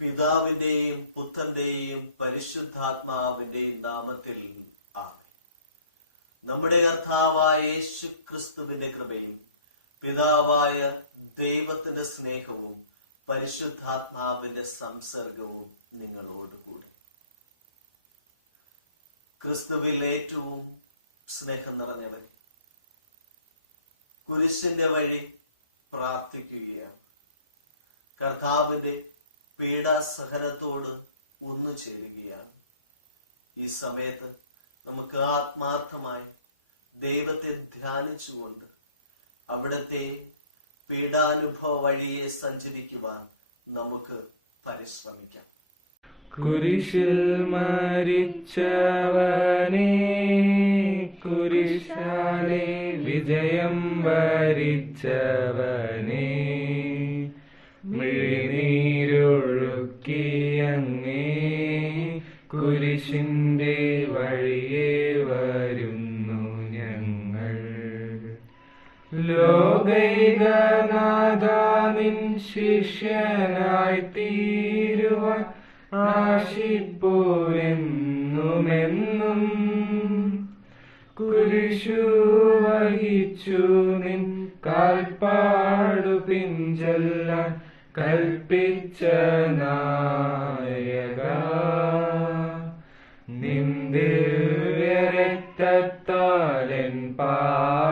പിതാവിന്റെയും പുത്രന്റെയും പരിശുദ്ധാത്മാവിന്റെയും നാമത്തിൽ ആമേൻ. നമ്മുടെ കർത്താവായ യേശു ക്രിസ്തുവിന്റെ കൃപയും പിതാവായ ദൈവത്തിന്റെ സ്നേഹവും പരിശുദ്ധാത്മാവിന്റെ സംസർഗവും നിങ്ങളോടുകൂടെ. ക്രിസ്തുവിൽ ഏറ്റവും സ്നേഹം നിറഞ്ഞവൻ, കുരിശിന്റെ വഴി പ്രാർത്ഥിക്കുകയാണ്. കർത്താവിന്റെ പീഡാസഹനത്തോട് ഒന്നു ചേരുകയാണ്. ഈ സമയത്ത് നമുക്ക് ആത്മാർത്ഥമായി ദൈവത്തെ ധ്യാനിച്ചുകൊണ്ട് അവിടത്തെ പീഡാനുഭവ വഴിയെ സഞ്ചരിക്കുവാൻ നമുക്ക് പരിശ്രമിക്കാം. കുരിശിൽ മരിച്ചവനേ, കുരിശാലെ വിജയം വരിച്ചവനേ, മിഴിനീരൊഴുക്കിയങ്ങേ കുരിശിന്റെ വഴിയെ വരുന്നു ഞങ്ങൾ. ലോകൈകനാഥ നിൻ ശിഷ്യനായി തീരുവാൻ ആശിപ്പോരെന്നുമെന്നും, കുരിശു വഹിച്ചു നിൻ കാൽപ്പാടു പിഞ്ചെല്ലാൻ കൽപ്പിച്ച നായക, നിൻ ദിവ്യരക്തത്താലെൻ പാപമാലിന്യം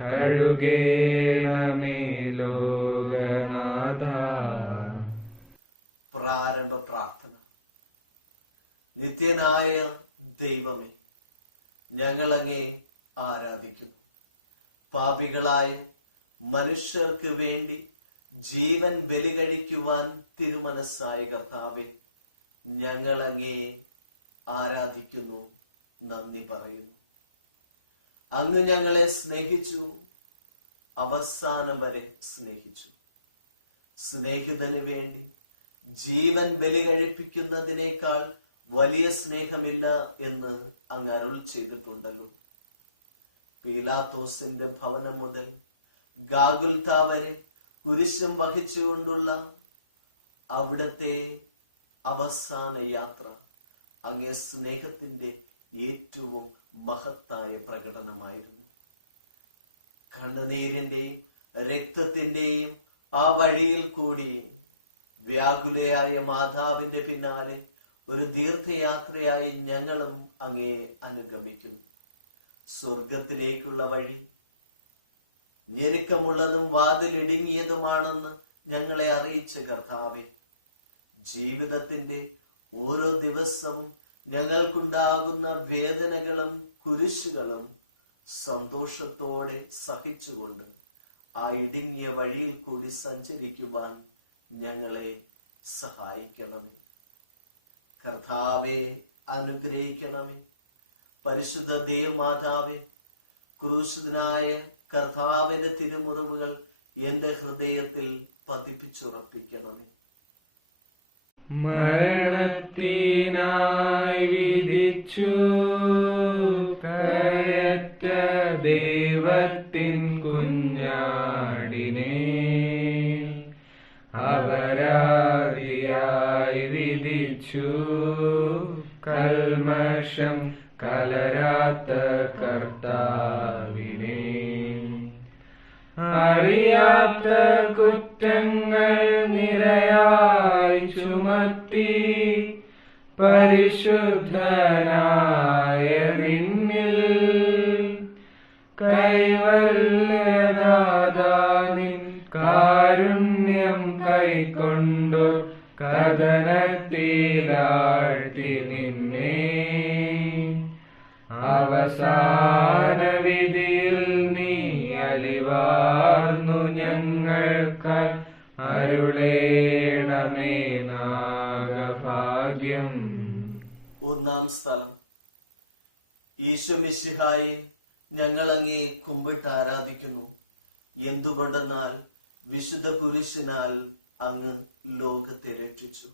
കഴുകേണമേ ലോകനാഥ. പ്രാരംഭ പ്രാർത്ഥന. നിത്യനായ ദൈവമേ, ഞങ്ങളങ്ങേ ആരാധിക്കുന്നു. പാപികളായ മനുഷ്യർക്ക് വേണ്ടി ജീവൻ ബലി കഴിക്കുവാൻ തിരുമനസ്സായ കർത്താവേ, ഞങ്ങളങ്ങേ ആരാധിക്കുന്നു, നന്ദി പറയുന്നു. അങ്ങ് ഞങ്ങളെ സ്നേഹിച്ചു, അവസാനം വരെ സ്നേഹിച്ചു. സ്നേഹിതന് വേണ്ടി ജീവൻ ബലി കഴിപ്പിക്കുന്നതിനേക്കാൾ വലിയ സ്നേഹമില്ല എന്ന് അങ്ങ് അരുൾ ചെയ്തിട്ടുണ്ടല്ലോ. പീലാത്തോസിന്റെ ഭവനം മുതൽ ഗാഗുൽത്ത വരെ കുരിശും വഹിച്ചുകൊണ്ടുള്ള അവിടത്തെ അവസാന യാത്ര അങ്ങേ സ്നേഹത്തിന്റെ ഏറ്റവും മഹത്തായ പ്രകടനമായിരുന്നു. കണ്ണുനീരിന്റെയും രക്തത്തിന്റെയും ആ വഴിയിൽ കൂടി വ്യാകുലയായ മാതാവിന്റെ പിന്നാലെ ഒരു തീർത്ഥയാത്രയായി ഞങ്ങളും അങ്ങേ അനുഗമിക്കുന്നു. സ്വർഗത്തിലേക്കുള്ള വഴി ഞെരുക്കമുള്ളതും വാതിലിടുങ്ങിയതുമാണെന്ന് ഞങ്ങളെ അറിയിച്ച കർത്താവേ, ജീവിതത്തിന്റെ ഓരോ ദിവസവും ഞങ്ങൾക്കുണ്ടാകുന്ന വേദനകളും കുരിശുകളും സന്തോഷത്തോടെ സഹിച്ചുകൊണ്ട് ആ ഇടുങ്ങിയ വഴിയിൽ കൂടി സഞ്ചരിക്കുവാൻ ഞങ്ങളെ സഹായിക്കണമേ. കർത്താവെ അനുഗ്രഹിക്കണമേ. പരിശുദ്ധ ദേവമാതാവേ, ക്രൂശിതനായ കർത്താവിന്റെ തിരുമുറിവുകൾ എന്റെ ഹൃദയത്തിൽ പതിപ്പിച്ചുറപ്പിക്കണമേ. മരണത്തിനായി വിധിച്ചു കയറ്റ ദൈവത്തിൻ കുഞ്ഞാടിനെ, അപരാധിയായി വിധിച്ചു കൽമഷം കലരാത്ത കർത്താവിനെ, അറിയാത്ത കുറ്റങ്ങൾ നിരയായി ചുമത്തി പരിശുദ്ധനായ നിന്നിൽ കൈവല്യനാഥാനിൻ കാരുണ്യം കൈക്കൊണ്ടു കഥനത്തിലാഴ്ത്തി നിന്നെ, അവസാന വിധിയിൽ നീ അലിവാർന്നു ഞങ്ങൾക്കായി അരുളേണമേ നാഗഭാഗ്യം. ഒന്നാം സ്ഥലം. ഈശോ മിശിഹായെ, ഞങ്ങൾ അങ്ങേ കുമ്പിട്ട് ആരാധിക്കുന്നു. എന്തുകൊണ്ടെന്നാൽ വിശുദ്ധ കുരിശിനാൽ അങ്ങ് ലോകത്തെ രക്ഷിച്ചു.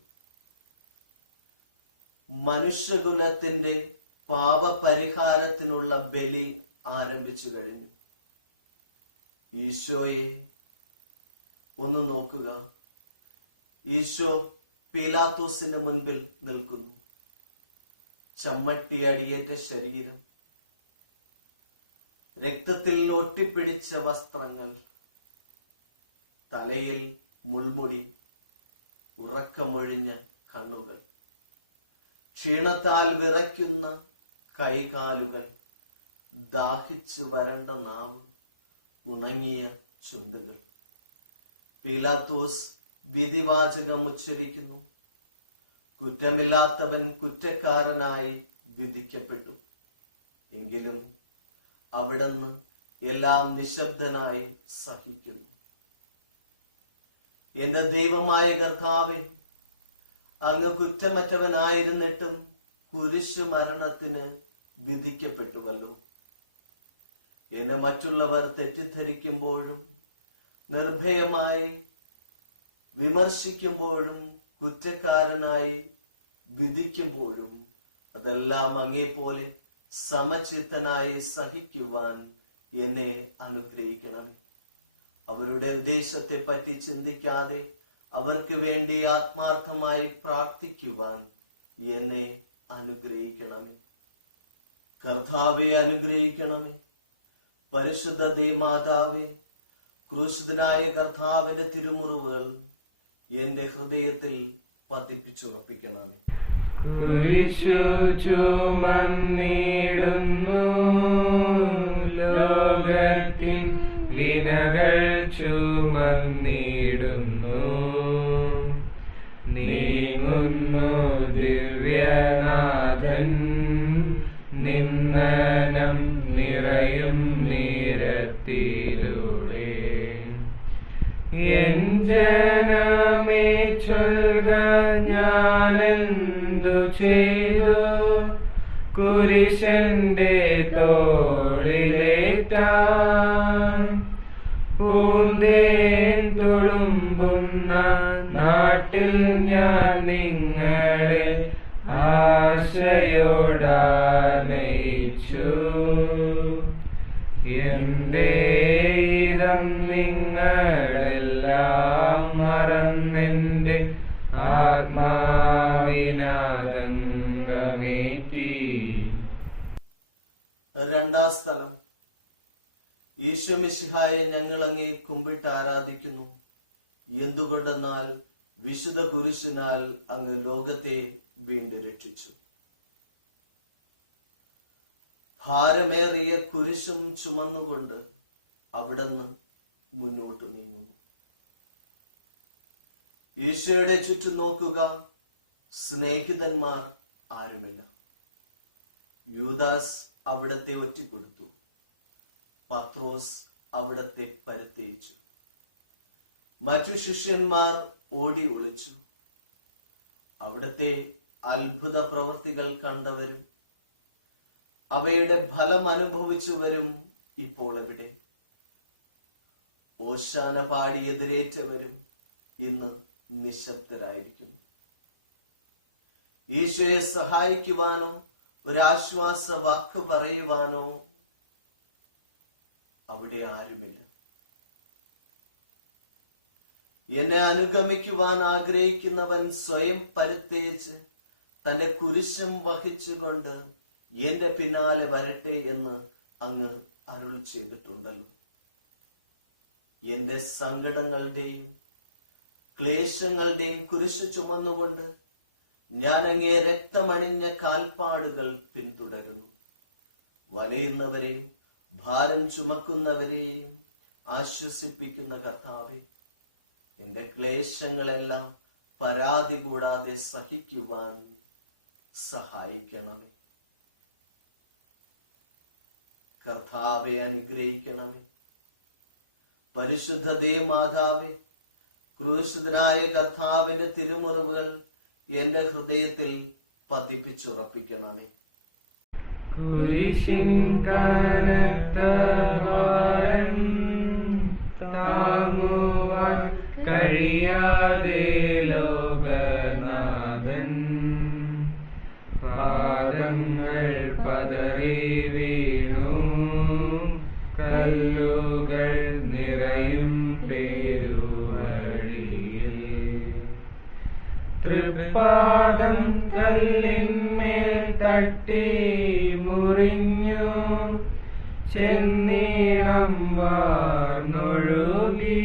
മനുഷ്യകുലത്തിന്റെ പാപപരിഹാരത്തിനുള്ള ബലി ആരംഭിച്ചു കഴിഞ്ഞു. ഈശോയെ ഒന്ന് നോക്കുക. ഈശോ പീലാത്തോസിന്റെ മുൻപിൽ നിൽക്കുന്നു. ചമ്മട്ടി അടിയേറ്റ ശരീരം, രക്തത്തിൽ ഒട്ടിപ്പിടിച്ച വസ്ത്രങ്ങൾ, തലയിൽ മുൾമുടി, ഉറക്കമൊഴിഞ്ഞ കണ്ണുകൾ, ക്ഷീണത്താൽ വിറയ്ക്കുന്ന കൈകാലുകൾ, ദാഹിച്ചു വരണ്ട നാവ്, ഉണങ്ങിയ ചുണ്ടുകൾ. പീലാത്തോസ് വിധിവാചകം ഉച്ചരിക്കുന്നു. കുറ്റമില്ലാത്തവൻ കുറ്റക്കാരനായി വിധിക്കപ്പെട്ടു. എങ്കിലും അവിടുന്ന് എല്ലാം നിശബ്ദനായി സഹിക്കുന്നു. എന്റെ ദൈവമായ കർത്താവേ, അങ്ങ് കുറ്റമറ്റവനായിരുന്നിട്ടും കുരിശു മരണത്തിന് വിധിക്കപ്പെട്ടുവല്ലോ. എന്നെ മറ്റുള്ളവർ തെറ്റിദ്ധരിക്കുമ്പോഴും നിർഭയമായി വിമർശിക്കുമ്പോഴും കുറ്റക്കാരനായി വിധിക്കുമ്പോഴും അതെല്ലാം അങ്ങേപ്പോലെ സമചിത്തനായി സഹിക്കുവാൻ എന്നെ അനുഗ്രഹിക്കണമേ. അവരുടെ ഉദ്ദേശത്തെ പറ്റി ചിന്തിക്കാതെ അവർക്ക് വേണ്ടി ആത്മാർത്ഥമായി പ്രാർത്ഥിക്കുവാൻ എന്നെ അനുഗ്രഹിക്കണമേ. കർത്താവെ അനുഗ്രഹിക്കണമേ. പരിശുദ്ധ ദേവമാതാവേ, ക്രൂശിതനായ കർത്താവിന്റെ തിരുമുറിവുകൾ എന്റെ ഹൃദയത്തിൽ പതിപ്പിച്ചുറപ്പിക്കണമേ. കുരിശു ചുമന്നിടുന്നു ലോകത്തിൻ വിനകൾ ചുമന്നിടുന്നു. നീങ്ങുന്നു ദിവ്യനാഥൻ നിന്ദനം നിറയും നിരത്തിലൂടെ. എൻ ജനമേ ചൊൽക ഞാനെന്തു ചെയ്തു, കുരിശന്റെ തോളിലേറ്റാൻ. പൂന്തേൻ തുളുമ്പുന്ന നാട്ടിൽ ഞാൻ നിങ്ങളെ ആശയോടാനയിച്ചു. എന്റെ ഇതം നിങ്ങളെല്ലാം മറന്നെന്റെ ആത്മാവിനാതങ്കമേറ്റി. രണ്ടാം സ്ഥലം. ഈശോ മിശിഹായെ ഞങ്ങൾ അങ്ങേ കുമ്പിട്ട് ആരാധിക്കുന്നു. എന്തുകൊണ്ടെന്നാൽ വിശുദ്ധ കുരിശിനാൽ അങ്ങ് ലോകത്തെ വീണ്ടും രക്ഷിച്ചു. ഭാരമേറിയ കുരിശും ചുമന്നുകൊണ്ട് അവിടുന്ന് മുന്നോട്ട് നീങ്ങുന്നു. ഈശോയുടെ ചുറ്റും നോക്കുക. സ്നേഹിതന്മാർ ആരുമില്ല. യൂദാസ് അവിടത്തെ ഒറ്റിക്കൊടുത്തു. പത്രോസ് അവിടത്തെ പരിത്യജിച്ചു. മറ്റു ശിഷ്യന്മാർ ഓടി ഒളിച്ചു. അവിടത്തെ അത്ഭുത പ്രവൃത്തികൾ കണ്ടവരും അവയുടെ ഫലം അനുഭവിച്ചവരും ഇപ്പോൾ എവിടെ? ഓശാന പാടി എതിരേറ്റവരും ഇന്ന് നിശബ്ദരായിരിക്കുന്നു. ഈശോയെ സഹായിക്കുവാനോ ഒരാശ്വാസ വാക്ക് പറയുവാനോ അവിടെ ആരുമില്ല. എന്നെ അനുഗമിക്കുവാൻ ആഗ്രഹിക്കുന്നവൻ സ്വയം പരിത്യജിച്ച് തന്റെ കുരിശും വഹിച്ചുകൊണ്ട് എന്റെ പിന്നാലെ വരട്ടെ എന്ന് അങ്ങ് അരുൾ ചെയ്തിട്ടുണ്ടല്ലോ. എന്റെ സങ്കടങ്ങളുടെയും ക്ലേശങ്ങളുടെയും കുരിശ് ചുമന്നുകൊണ്ട് ഞാൻ അങ്ങേ രക്തമണിഞ്ഞ കാൽപ്പാടുകൾ പിന്തുടരുന്നു. വലയുന്നവരെയും ഭാരം ചുമക്കുന്നവരെയും ആശ്വസിപ്പിക്കുന്ന കർത്താവേ, എന്റെ ക്ലേശങ്ങളെല്ലാം പരാതി കൂടാതെ സഹിക്കുവാൻ സഹായിക്കണമേ. കർത്താവെ അനുഗ്രഹിക്കണമേ. പരിശുദ്ധ ദേവമാതാവേ, ക്രൂശിതനായ കർത്താവിന്റെ തിരുമുറിവുകൾ എന്റെ ഹൃദയത്തിൽ പതിപ്പിച്ചുറപ്പിക്കണമേ. കുരിശിൻ കനത്ത ഭാരം താങ്ങുവാൻ കഴിയാതെ ലോകനാഥൻ പതറി വീണു കല്ലുകൾ നിറയും പേരുവഴിയിൽ. തൃപ്പാദം കല്ലിന്മേൽ തട്ടി മുറിഞ്ഞു ചെന്നീണം വാർന്നൊഴുകി.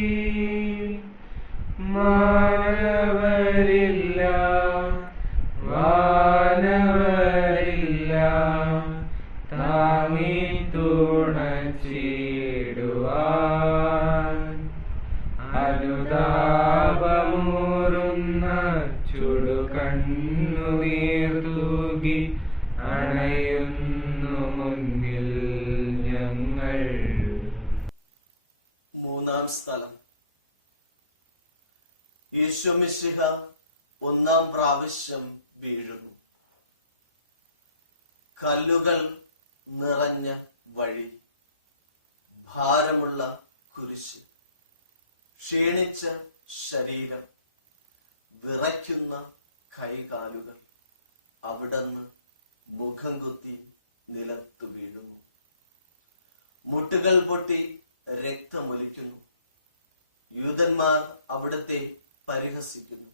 മാനവരില്ല വാനവരില്ല താങ്ങി തുണച്ചിടുവാൻ. അനുതാപമൂറുന്ന ചുടുകണ്ണുനീർ തൂകി അണയുന്നു മുന്നിൽ ഞങ്ങൾ. മൂന്നാം സ്ഥലം. ഈശോ മിശിഹ ഒന്നാം പ്രാവശ്യം വീഴുന്നു. കല്ലുകൾ നിറഞ്ഞ വഴി, ഭാരമുള്ള കുരിശ്, ക്ഷീണിച്ച ശരീരം, വിറയ്ക്കുന്ന കൈകാലുകൾ. അവിടുന്ന് മുഖം കുത്തി നിലത്തു വീഴുന്നു. മുട്ടുകൾ പൊട്ടി രക്തമൊലിക്കുന്നു. യൂതന്മാർ അവിടത്തെ പരിഹസിക്കുന്നു.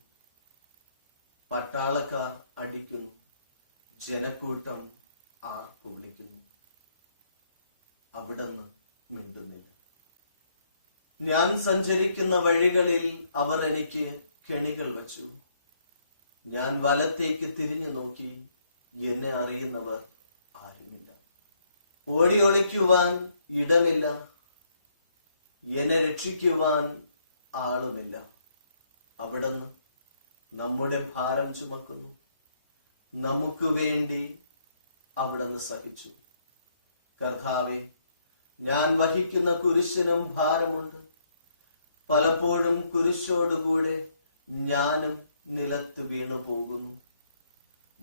പട്ടാളക്കാർ അടിക്കുന്നു. ജനക്കൂട്ടം ആർപ്പു വിളിക്കുന്നു. അവിടുന്ന് മിണ്ടുന്നില്ല. ഞാൻ സഞ്ചരിക്കുന്ന വഴികളിൽ അവർ എനിക്ക് കെണികൾ വച്ചു. ഞാൻ വലത്തേക്ക് തിരിഞ്ഞു നോക്കി. എന്നെ അറിയുന്നവർ ആരുമില്ല. ഓടി ഒളിക്കുവാൻ ഇടമില്ല. എന്നെ രക്ഷിക്കുവാൻ ആളുമില്ല. അവിടുന്ന് നമ്മുടെ ഭാരം ചുമക്കുന്നു. നമുക്ക് വേണ്ടി അവിടുന്ന് സഹിച്ചു. കർത്താവേ, ഞാൻ വഹിക്കുന്ന കുരിശിനും ഭാരമുണ്ട്. പലപ്പോഴും കുരിശോടുകൂടെ ഞാനും നിലത്ത് വീണു പോകുന്നു.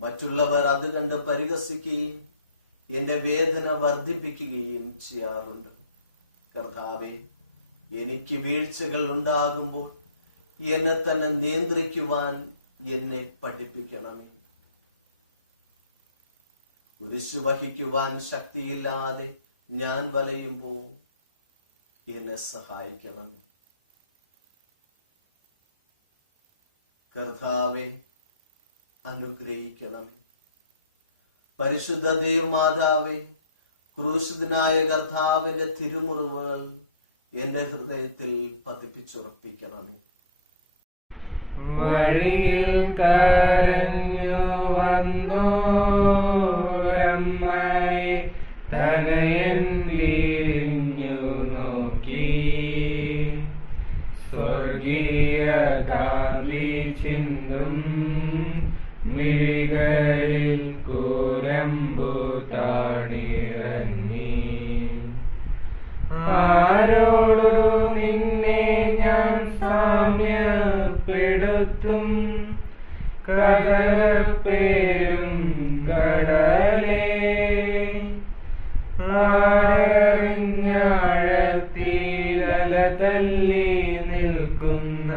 മറ്റുള്ളവർ അത് കണ്ട് പരിഹസിക്കുകയും എന്റെ വേദന വർദ്ധിപ്പിക്കുകയും ചെയ്യാറുണ്ട്. കർത്താവേ, എനിക്ക് വീഴ്ചകൾ ഉണ്ടാകുമ്പോൾ എന്നെ തന്നെ നിയന്ത്രിക്കുവാൻ എന്നെ പഠിപ്പിക്കണമേ. കുരിശു വഹിക്കുവാൻ ശക്തിയില്ലാതെ ഞാൻ വലയുമ്പോൾ എന്നെ സഹായിക്കണമേ. കർത്താവെ, അനുഗ്രഹിക്കണമേ. പരിശുദ്ധ ദേവമാതാവേ, ക്രൂശിതനായ കർത്താവിന്റെ തിരുമുറിവുകൾ എന്റെ ഹൃദയത്തിൽ പതിപ്പിച്ചുറപ്പിക്കണമേ. വഴിയിൽ കരഞ്ഞു വന്നോരമ്മയെ തനയൻ തിരിഞ്ഞു നോക്കി. സ്വർഗീയ കാന്തി ചിന്തും മിഴികളിൽ കുരമ്പു താണിറങ്ങി. ആരോടു നിന്നെ ഞാൻ സാമ്യപ്പെടുത്തും? കടലപ്പേരും കടലേ, ആഴത്തിലല തല്ലി നിൽക്കുന്ന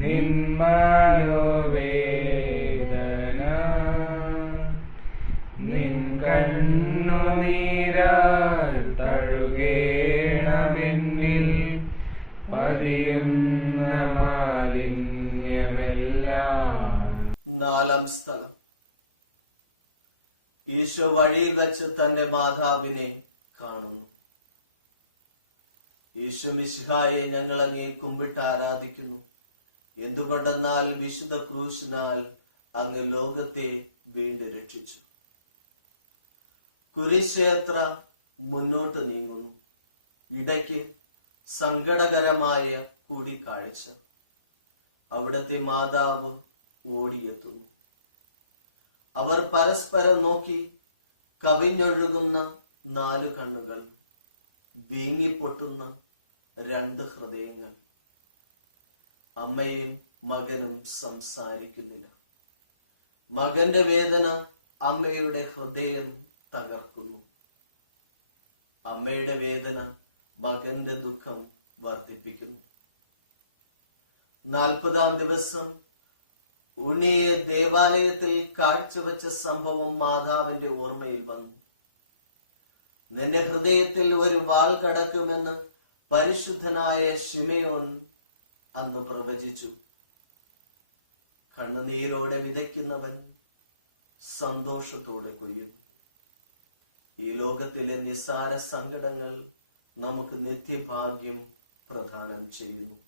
നിന്മനോവേദന. നിൻ കണ്ണുനീരാൽ തഴുകേണമെന്നിൽ പതിയുന്ന മാലിന്യമെല്ലാം. നാലാം സ്ഥലം. ഈശോ വഴിയിൽ വച്ച് തന്റെ മാതാവിനെ കാണുന്നു. ഈശോ മിശിഹായെ ഞങ്ങൾ അങ്ങേ കുമ്പിട്ട് ആരാധിക്കുന്നു. എന്തുകൊണ്ടെന്നാൽ വിശുദ്ധ ക്രൂശിനാൽ അങ്ങ് ലോകത്തെ വീണ്ടും രക്ഷിച്ചു. കുരിശയാത്ര മുന്നോട്ട് നീങ്ങുന്നു. ഇടയ്ക്ക് സങ്കടകരമായ കൂടിക്കാഴ്ച. അവിടത്തെ മാതാവ് ഓടിയെത്തുന്നു. അവർ പരസ്പരം നോക്കി. കവിഞ്ഞൊഴുകുന്ന 4 കണ്ണുകൾ, വീങ്ങിപ്പൊട്ടുന്ന 2 ഹൃദയങ്ങൾ. അമ്മയും മകനും സംസാരിക്കുന്നില്ല. മകന്റെ വേദന അമ്മയുടെ ഹൃദയം തകർക്കുന്നു. അമ്മയുടെ വേദന മകന്റെ ദുഃഖം വർദ്ധിപ്പിക്കുന്നു. 40-ാം ദിവസം ഉണ്ണിയെ ദേവാലയത്തിൽ കാഴ്ചവെച്ച സംഭവം മാതാവിന്റെ ഓർമ്മയിൽ വന്നു. നിന്റെ ഹൃദയത്തിൽ ഒരു വാൾ കടക്കുമെന്ന് പരിശുദ്ധനായ ശിമയോൻ അന്ന് പ്രവചിച്ചു. കണ്ണുനീരോടെ വിതയ്ക്കുന്നവൻ സന്തോഷത്തോടെ കൊയ്യുന്നു. ഈ ലോകത്തിലെ നിസ്സാര സങ്കടങ്ങൾ നമുക്ക് നിത്യഭാഗ്യം പ്രദാനം ചെയ്യുന്നു.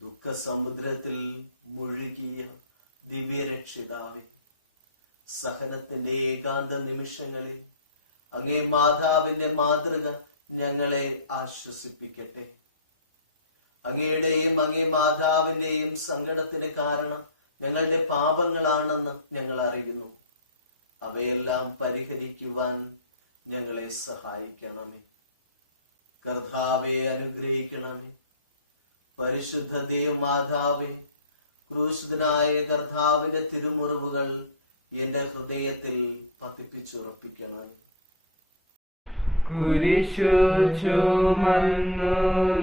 ദുഃഖസമുദ്രത്തിൽ മുഴുകിയ ദിവ്യരക്ഷിതാവേ, സഹനത്തിന്റെ ഏകാന്ത നിമിഷങ്ങളിൽ അങ്ങേ മാതാവിന്റെ മാതൃക ഞങ്ങളെ ആശ്വസിപ്പിക്കട്ടെ. അങ്ങയുടെയും അങ്ങേ മാതാവിന്റെയും സങ്കടത്തിന് കാരണം ഞങ്ങളുടെ പാപങ്ങളാണെന്ന് ഞങ്ങൾ അറിയുന്നു. അവയെല്ലാം പരിഹരിക്കുവാൻ ഞങ്ങളെ സഹായിക്കണമേ. കർത്താവെ അനുഗ്രഹിക്കണമേ. പരിശുദ്ധ ദേവമാതാവേ, ക്രൂശിതനായ കർത്താവിന്റെ തിരുമുറിവുകൾ എന്റെ ഹൃദയത്തിൽ പതിപ്പിച്ചുറപ്പിക്കണമേ. കുരിശു ചുമന്നു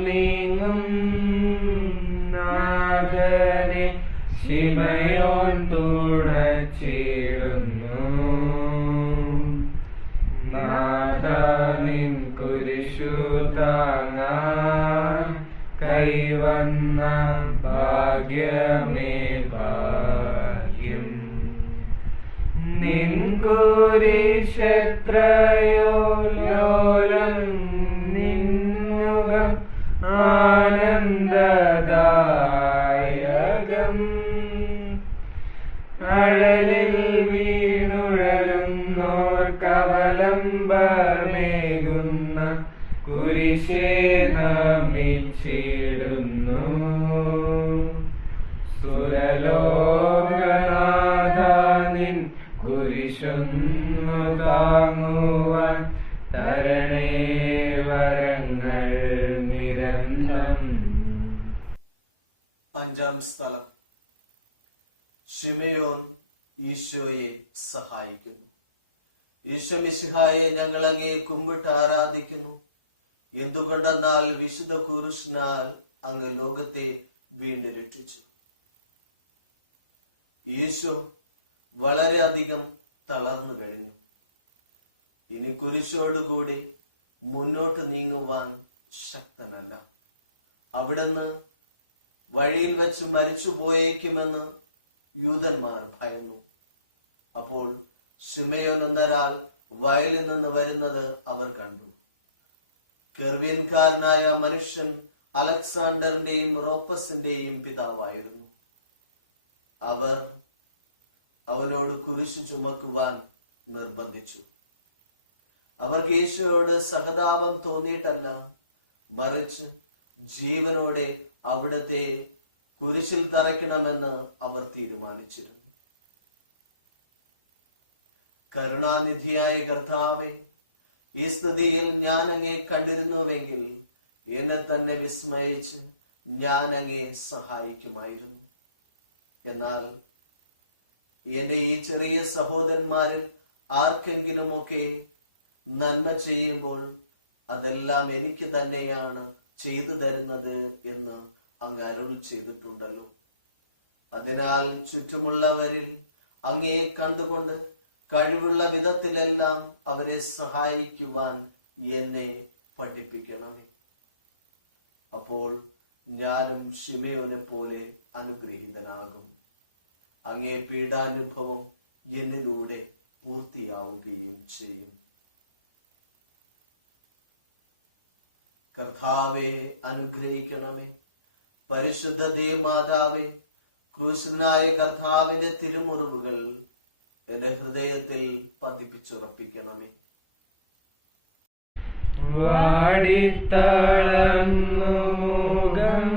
നീങ്ങും നാഥനെ ശിമയോൻ തുണച്ചിടുന്നു. നാഥ നിൻ കുരിശു താങ്ങാൻ കൈവന്ന ഭാഗ്യമേ ഭാഗ്യം. നിൻ കുരിശെത്രയോ ലോലം, നിന്നുകം ആനന്ദദായകം. അഴലിൽ വീണുഴലുന്നോർക്കവലംബമേകുന്ന കുരിശേ നമിച്ചിടുന്നു. സുരലോകനാഥ നിൻ കുരിശൊന്നു താങ്ങുവാൻ തരണേ വരങ്ങൾ നിരന്തരം. അഞ്ചാം സ്ഥലം. ശിമയോൻ ഈശോയെ സഹായിക്കുന്നു. ഈശോ മിശിഹായെ ഞങ്ങൾ അങ്ങേ കുമ്പിട്ട് ആരാധിക്കുന്നു. എന്തുകൊണ്ടെന്നാൽ വിശുദ്ധ കുരിശിനാൽ അങ്ങ് ലോകത്തെ വീണ്ടും രക്ഷിച്ചു. ഈശോ വളരെയധികം തളർന്നു കഴിഞ്ഞു. ഇനി കുരിശോടുകൂടി മുന്നോട്ട് നീങ്ങുവാൻ ശക്തനല്ല. അവിടുന്ന് വഴിയിൽ വെച്ച് മരിച്ചു പോയേക്കുമെന്ന് യൂതന്മാർ ഭയന്നു. അപ്പോൾ ശിമയോൻ എന്നൊരാൾ വയലിൽ നിന്ന് വരുന്നത് അവർ കണ്ടു. കെർവീൻകാരനായ മനുഷ്യൻ അലക്സാണ്ടറിന്റെയും റോപ്പസിന്റെയും പിതാവായിരുന്നു. അവർ അവനോട് കുരിശു ചുമക്കുവാൻ നിർബന്ധിച്ചു. അവർക്ക് യേശുവോട് സഹതാപം തോന്നിയിട്ടല്ല, മറിച്ച് ജീവനോടെ അവിടത്തെ കുരിശിൽ തറയ്ക്കണമെന്ന് അവർ തീരുമാനിച്ചിരുന്നു. കരുണാനിധിയായ കർത്താവേ, ഈ സ്ഥിതിയിൽ ഞാൻ അങ്ങേ കണ്ടിരുന്നുവെങ്കിൽ എന്നെ തന്നെ വിസ്മയിച്ച് ഞാൻ അങ്ങേ സഹായിക്കുമായിരുന്നു. എന്നാൽ എന്റെ ഈ ചെറിയ സഹോദരന്മാരിൽ ആർക്കെങ്കിലുമൊക്കെ നന്മ ചെയ്യുമ്പോൾ അതെല്ലാം എനിക്ക് തന്നെയാണ് ചെയ്തു തരുന്നത് എന്ന് അങ്ങ് അരുൾ ചെയ്തിട്ടുണ്ടല്ലോ. അതിനാൽ ചുറ്റുമുള്ളവരിൽ അങ്ങയെ കണ്ടുകൊണ്ട് കഴിവുള്ള വിധത്തിലെല്ലാം അവരെ സഹായിക്കുവാൻ എന്നെ പഠിപ്പിക്കണമേ. അപ്പോൾ ഞാനും ശിമയോനെ പോലെ അനുഗ്രഹീതനാകും. അങ്ങേ പീഡാനുഭവം എന്നിലൂടെ പൂർത്തിയാവുകയും ചെയ്യും. കർത്താവെ അനുഗ്രഹിക്കണമേ. പരിശുദ്ധ ദേവമാതാവേ, ക്രൂശനായ കർത്താവിന്റെ തിരുമുറിവുകൾ എന്റെ ഹൃദയത്തിൽ പതിപ്പിച്ചുറപ്പിക്കണമേ. വാടിത്തളർന്നു മുഖം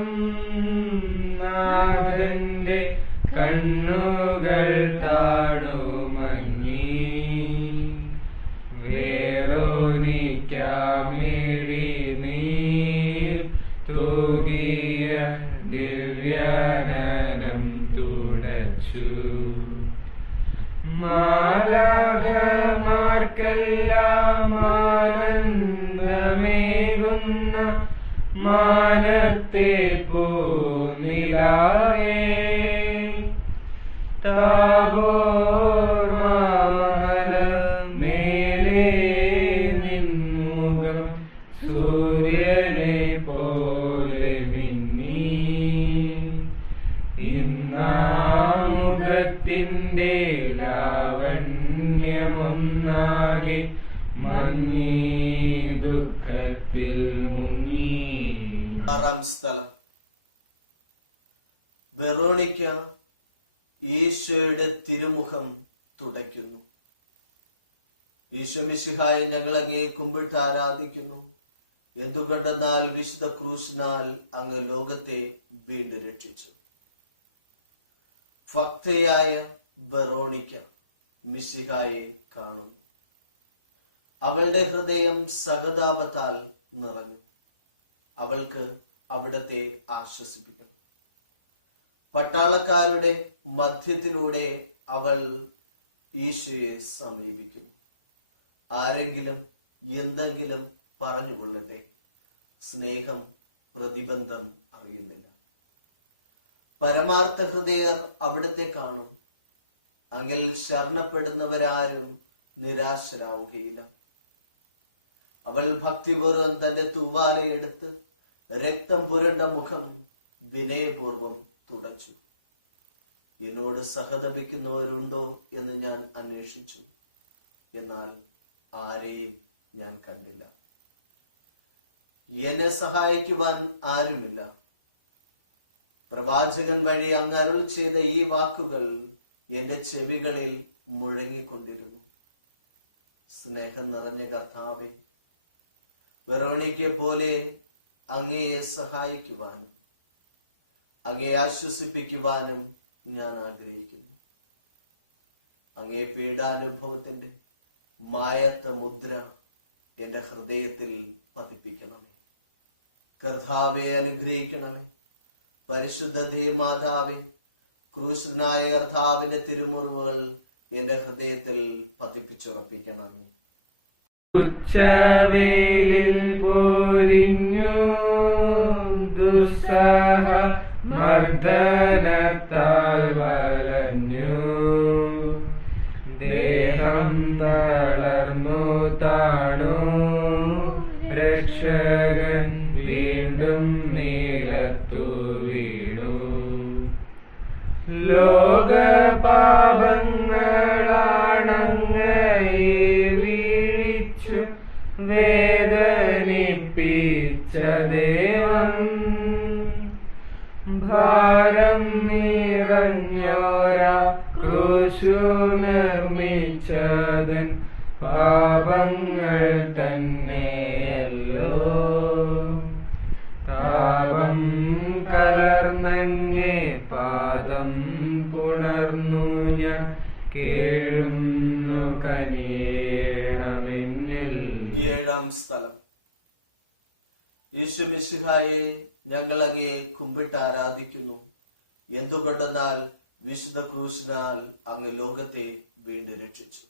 നാഥന്റെ കണ്ണുകൾ താടുമങ്ങി, വേറോനിക്കാമിഴി നീർ തൂകിയ ദിവ്യാനനം തുടച്ചു. മാലാഖമാർക്കെല്ലാം ആനന്ദമേകുന്ന മാനത്തെ പൂനിലാവേ, താബോർ മാമല മേലേ ഒന്നാകെ മങ്ങി ദുഃഖത്തിൽ മുങ്ങി. ആറാം സ്ഥലം. വെറോണിക്ക ഈശോയുടെ തിരുമുഖം തുടയ്ക്കുന്നു. ഈശോ മിശിഹായെ ഞങ്ങൾ അങ്ങേ കുമ്പിട്ട് ആരാധിക്കുന്നു. എന്തുകൊണ്ടെന്നാൽ വിശുദ്ധ ക്രൂശിനാൽ അങ്ങ് ലോകത്തെ വീണ്ടും രക്ഷിച്ചു. ഭക്തയായ വെറോണിക്ക മിശിഹായെ കാണുന്നു. അവളുടെ ഹൃദയം സഹതാപത്താൽ നിറഞ്ഞു. അവൾക്ക് അവിടത്തെ ആശ്വസിപ്പിക്കണം. പട്ടാളക്കാരുടെ മധ്യത്തിലൂടെ അവൾ ഈശോയെ സമീപിക്കുന്നു. ആരെങ്കിലും എന്തെങ്കിലും പറഞ്ഞുകൊള്ളട്ടെ, സ്നേഹം പ്രതിബന്ധം അറിയുന്നില്ല. പരമാർത്ഥ ഹൃദയർ അവിടത്തെ കാണും. അങ്ങിൽ ശരണപ്പെടുന്നവരാരും നിരാശരാവുകയില്ല. അവൾ ഭക്തിപൂർവം തന്റെ തൂവാലയെടുത്ത് രക്തം പുരണ്ട മുഖം വിനയപൂർവം തുടച്ചു. എന്നോട് സഹതപിക്കുന്നവരുണ്ടോ എന്ന് ഞാൻ അന്വേഷിച്ചു, എന്നാൽ ആരെയും ഞാൻ കണ്ടില്ല. എന്നെ സഹായിക്കുവാൻ ആരുമില്ല. പ്രവാചകൻ വഴി അങ്ങ് അരുൾ ചെയ്ത ഈ വാക്കുകൾ എന്റെ ചെവികളിൽ മുഴങ്ങിക്കൊണ്ടിരുന്നു. സ്നേഹം നിറഞ്ഞ കർത്താവേ, വെറോണിക്കയെ പോലെ അങ്ങയെ സഹായിക്കുവാനും അങ്ങയെ ആശ്വസിപ്പിക്കുവാനും ഞാൻ ആഗ്രഹിക്കുന്നു. അങ്ങേ പീഡാനുഭവത്തിന്റെ മായത്ത മുദ്ര എന്റെ ഹൃദയത്തിൽ പതിപ്പിക്കണമേ. കർത്താവെ അനുഗ്രഹിക്കണമേ. പരിശുദ്ധ ദേവമാതാവേ, ക്രൂശനായ കർത്താവിന്റെ തിരുമുറിവുകൾ എന്റെ ഹൃദയത്തിൽ പതിപ്പിച്ചുറപ്പിക്കണമേ. ഉച്ചവേലിൽ പൊരിഞ്ഞു ദുസ്സഹ മർദ്ദനത്താൽ വലഞ്ഞു. ദേഹം തളർന്നു താണു. രക്ഷകൻ വീണ്ടും നീലത്തു വീണു. ലോകപാപങ്ങളാണങ്ങയെ വീഴിച്ചു വേദനിപ്പിച്ച ദേവൻ. ഭാരം നിറഞ്ഞോരാ ക്രൂശു നിർമ്മിച്ചതൻ പാപങ്ങൾ തന്നെയല്ലോ. താപം കലർന്നങ്ങേ പാദം പുണർന്നു ഞാൻ കേഴുന്നു കനിയേണമെന്നിൽ. ഏഴാം സ്ഥലം. യേശു മിശിഹായെ ഞങ്ങൾ അങ്ങേ കുമ്പിട്ട് ആരാധിക്കുന്നു. എന്തുകൊണ്ടെന്നാൽ വിശുദ്ധ ക്രൂശിനാൽ അങ്ങ് ലോകത്തെ വീണ്ടും രക്ഷിച്ചു.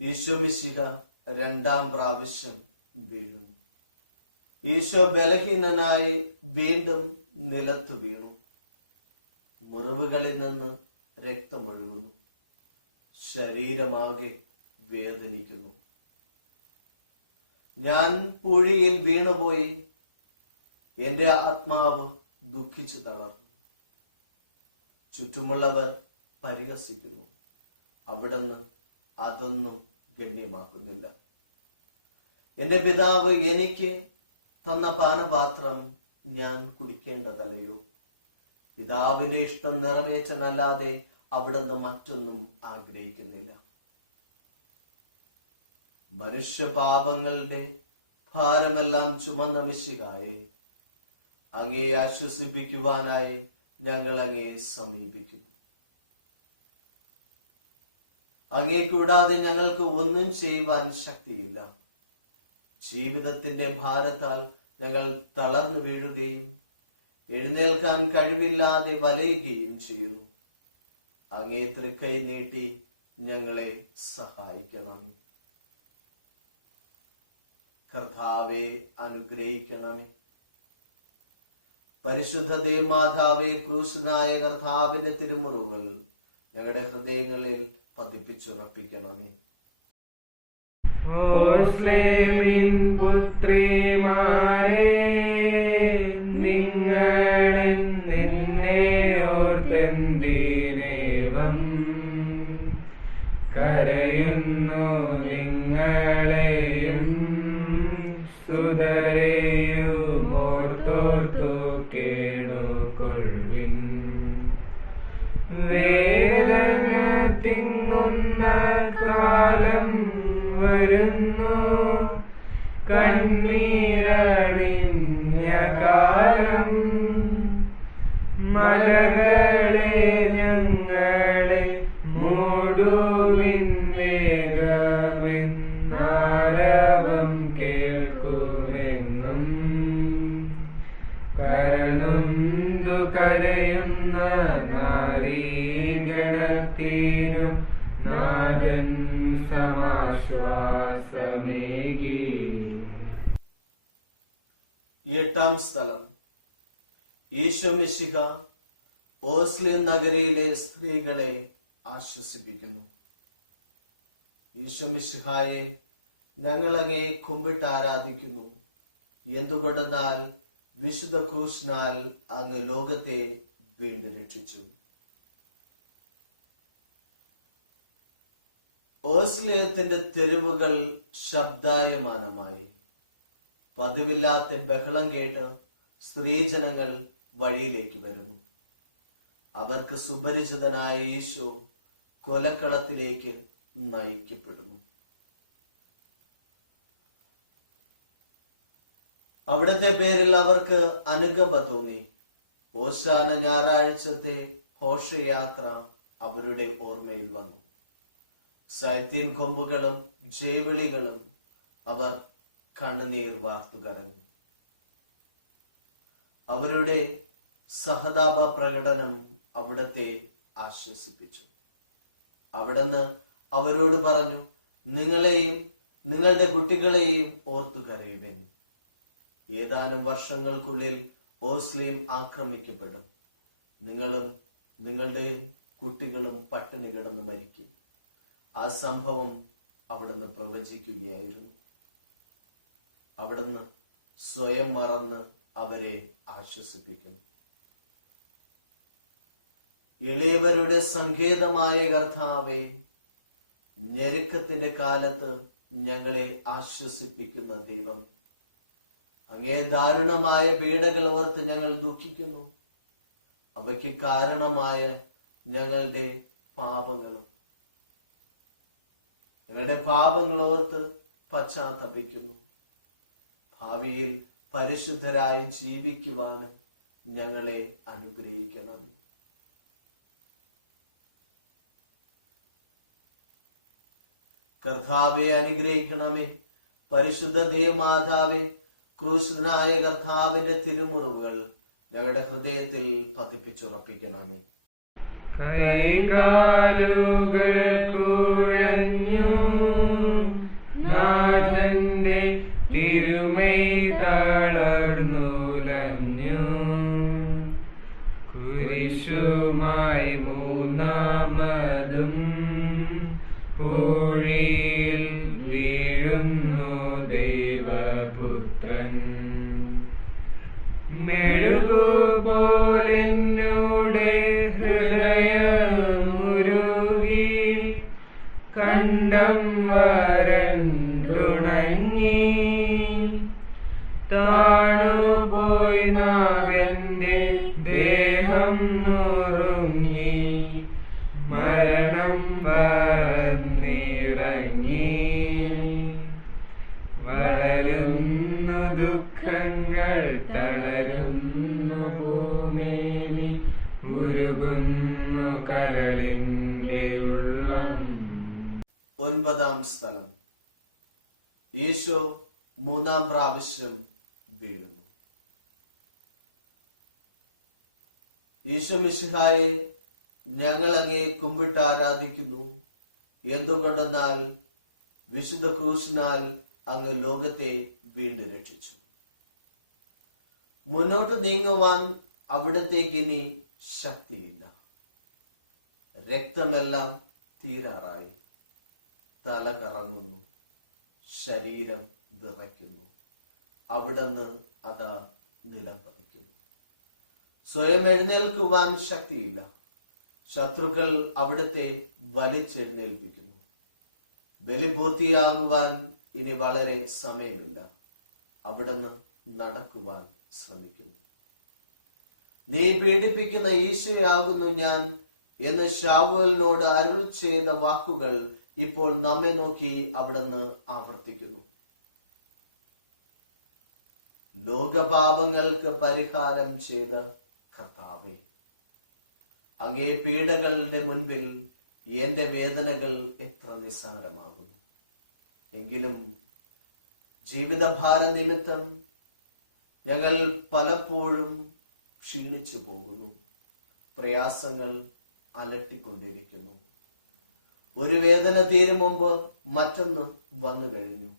ഈശോ മിശിഹ രണ്ടാം പ്രാവശ്യം വീഴുന്നു. ഈശോ ബലഹീനനായി വീണ്ടും നിലത്തു വീണു. മുറിവുകളിൽ നിന്ന് രക്തമൊഴുകുന്നു. ശരീരമാകെ വേദനിക്കുന്നു. ഞാൻ പൂഴിയിൽ വീണുപോയി. എന്റെ ആത്മാവ് ദുഃഖിച്ചു തളർന്നു. ചുറ്റുമുള്ളവർ പരിഹസിക്കുന്നു. അവിടുന്ന് അതൊന്നും ഗണ്യമാക്കുന്നില്ല. എന്റെ പിതാവ് എനിക്ക് തന്ന പാനപാത്രം ഞാൻ കുടിക്കേണ്ടതല്ലയോ? പിതാവിന്റെ ഇഷ്ടം നിറവേറ്റാനല്ലാതെ അവിടുന്ന് മറ്റൊന്നും ആഗ്രഹിക്കുന്നില്ല. മനുഷ്യപാപങ്ങളുടെ ഭാരമെല്ലാം ചുമന്ന മിശിഹായെ, അങ്ങയെ ആശ്വസിപ്പിക്കുവാനായി ഞങ്ങൾ അങ്ങയെ സമീപിക്കുന്നു. അങ്ങയെ കൂടാതെ ഞങ്ങൾക്ക് ഒന്നും ചെയ്യുവാൻ ശക്തിയില്ല. ജീവിതത്തിന്റെ ഭാരത്താൽ ഞങ്ങൾ തളർന്നു വീഴുകയും എഴുന്നേൽക്കാൻ കഴിവില്ലാതെ വലയുകയും ചെയ്യുന്നു. അങ്ങേ തൃക്കൈ നീട്ടി ഞങ്ങളെ സഹായിക്കണമേ. കർത്താവെ അനുഗ്രഹിക്കണമേ. പരിശുദ്ധ ദേവമാതാവേ, ക്രൂശനായ കർത്താവിന്റെ തിരുമുറിവുകൾ ഞങ്ങളുടെ ഹൃദയങ്ങളിൽ പതിപ്പിച്ചുറപ്പിക്കണമേ. ഓസ്ലേമിൻ പുത്രിമാരെ, നിങ്ങളെ നിന്നെ ഓർത്തെന്തിനേവം കരയുന്നു നിങ്ങളെയും സുതരെയും ഓർത്തോർത്തു കേടുകൊള്ളിൻ. വേദന തിങ്ങുന്ന കാലം വരുന്നു, കണ്ണീരണിഞ്ഞ കാലം. മലകളെ ഞങ്ങളെ മൂടുവിൻ വേഗമെന്നാരവം കേൾക്കുമെന്നും. കരനൊന്തു കരയുന്ന നാരീഗണത്തിനു നാഥൻ സമാശ്വാസമേകി. 8-ാം സ്ഥലം. ഈശോ മിശിഹ ഓസ്ലിം നഗരിയിലെ സ്ത്രീകളെ ആശ്വസിപ്പിക്കുന്നു. ഈശോ മിശിഹായെ, ഞങ്ങൾ അങ്ങേ കുമ്പിട്ട് ആരാധിക്കുന്നു. എന്തുകൊണ്ടെന്നാൽ വിശുദ്ധ ക്രൂശിനാൽ അങ്ങ് ലോകത്തെ വീണ്ടും രക്ഷിച്ചു. ഓസ്ലിയത്തിന്റെ തെരുവുകൾ ശബ്ദായമാനമായി. പതിവില്ലാത്ത ബഹളം കേട്ട് സ്ത്രീജനങ്ങൾ വഴിയിലേക്ക് വരുന്നു. അവർക്ക് സുപരിചിതനായ ഈശോ കൊലക്കളത്തിലേക്ക് നയിക്കപ്പെടുന്നു. അവിടത്തെ പേരിൽ അവർക്ക് അനുകമ്പ തോന്നി. ഓശാന ഞായറാഴ്ചത്തെ ഘോഷയാത്ര അവരുടെ ഓർമ്മയിൽ വന്നു. സൈത്യൻ കൊമ്പുകളും ജയവിളികളും അവർ കണ്ണുനീർ വാർത്തു കരഞ്ഞു. അവരുടെ സഹതാപ പ്രകടനം അവിടത്തെ ആശ്വസിപ്പിച്ചു. അവിടുന്ന് അവരോട് പറഞ്ഞു, നിങ്ങളെയും നിങ്ങളുടെ കുട്ടികളെയും ഓർത്തു കരയുവിൻ. ഏതാനും വർഷങ്ങൾക്കുള്ളിൽ ഓസ്ലിം ആക്രമിക്കപ്പെടും. നിങ്ങളും നിങ്ങളുടെ കുട്ടികളും പട്ടിണി കിടന്ന് മരിക്കും. ആ സംഭവം അവിടുന്ന് പ്രവചിക്കുകയായിരുന്നു. അവിടുന്ന് സ്വയം മറന്ന് അവരെ ആശ്വസിപ്പിക്കും. എളിയവരുടെ സങ്കേതമായ കർത്താവേ, ഞെരുക്കത്തിന്റെ കാലത്ത് ഞങ്ങളെ ആശ്വസിപ്പിക്കുന്ന ദൈവം, അങ്ങേ ദാരുണമായ പീഡകൾ ഓർത്ത് ഞങ്ങൾ ദുഃഖിക്കുന്നു. അവയ്ക്ക് കാരണമായ ഞങ്ങളുടെ പാപങ്ങൾ ഓർത്ത് പശ്ചാത്തപിക്കുന്നു. ഭാവിയിൽ പരിശുദ്ധരായി ജീവിക്കുവാനും ഞങ്ങളെ അനുഗ്രഹിക്കണം. കർത്താവെ അനുഗ്രഹിക്കണമേ. പരിശുദ്ധ ദേവമാതാവേ, ക്രൂശിതനായ കർത്താവിന്റെ തിരുമുറിവുകൾ ഞങ്ങളുടെ ഹൃദയത്തിൽ പതിപ്പിച്ചുറപ്പിക്കണമേ. കൈകാലുകൾ കുഴഞ്ഞു നാഥന്റെ തിരുമൈ തളർന്നുലഞ്ഞു. കുരിശുമായി മൂന്നാമതും പൂഴിയിൽ വീഴുന്നു ദൈവപുത്രൻ. മെഴുകുപോലെന്നോടെ ഹൃദയമുരുകി, കണ്ടം വരണ്ടുണങ്ങി. താണുപോയി നാഗന്റെ ദേഹം നുറുങ്ങി, മരണം വന്നിറങ്ങി. വളരുന്നു ദുഃഖങ്ങൾ, തളരുന്നു ഭൂമേനി, ഉരുകുന്നു കരളിന്റെ ഉള്ളം. 9-ാം സ്ഥലം. ഈശോ 3-ാം പ്രാവശ്യം വീഴുന്നു. ഈശോ മിശിഹായെ, ഞങ്ങൾ അങ്ങേ കുമ്പിട്ട് ആരാധിക്കുന്നു. എന്തുകൊണ്ടെന്നാൽ വിശുദ്ധ ക്രൂശിനാൽ അങ്ങ് ലോകത്തെ വീണ്ടും രക്ഷിച്ചു. മുന്നോട്ട് നീങ്ങുവാൻ അവിടത്തേക്ക് ഇനി ശക്തിയില്ല. രക്തമെല്ലാം തീരാറായി. തല കറങ്ങുന്നു, ശരീരം വിറയ്ക്കുന്നു. അവിടുന്ന് അതാ നിലം പതിക്കുന്നു. സ്വയം എഴുന്നേൽക്കുവാൻ ശക്തിയില്ല. ശത്രുക്കൾ അവിടത്തെ വലിച്ചെഴുന്നേൽപ്പിക്കുന്നു. പൂർത്തിയാകുവാൻ ഇനി വളരെ സമയമില്ല. അവിടുന്ന് നടക്കുവാൻ ശ്രമിക്കുന്നു. നീ പീഡിപ്പിക്കുന്ന ഈശോയാകുന്നു ഞാൻ എന്ന് ശാവൂലിനോട് അരുൾ ചെയ്ത വാക്കുകൾ ഇപ്പോൾ നമ്മെ നോക്കി അവിടുന്ന് ആവർത്തിക്കുന്നു. ലോകപാപങ്ങൾക്ക് പരിഹാരം ചെയ്ത കർത്താവേ, അങ്ങേ പീഡകളുടെ മുൻപിൽ എന്റെ വേദനകൾ എത്ര നിസ്സാരമാകുന്നു. എങ്കിലും ജീവിതഭാര നിമിത്തം ഞങ്ങൾ പലപ്പോഴും ക്ഷീണിച്ചു പോകുന്നു. പ്രയാസങ്ങൾ അലട്ടിക്കൊണ്ടിരിക്കുന്നു. ഒരു വേദന തീരും മുമ്പ് മറ്റൊന്ന് വന്നു കഴിഞ്ഞു.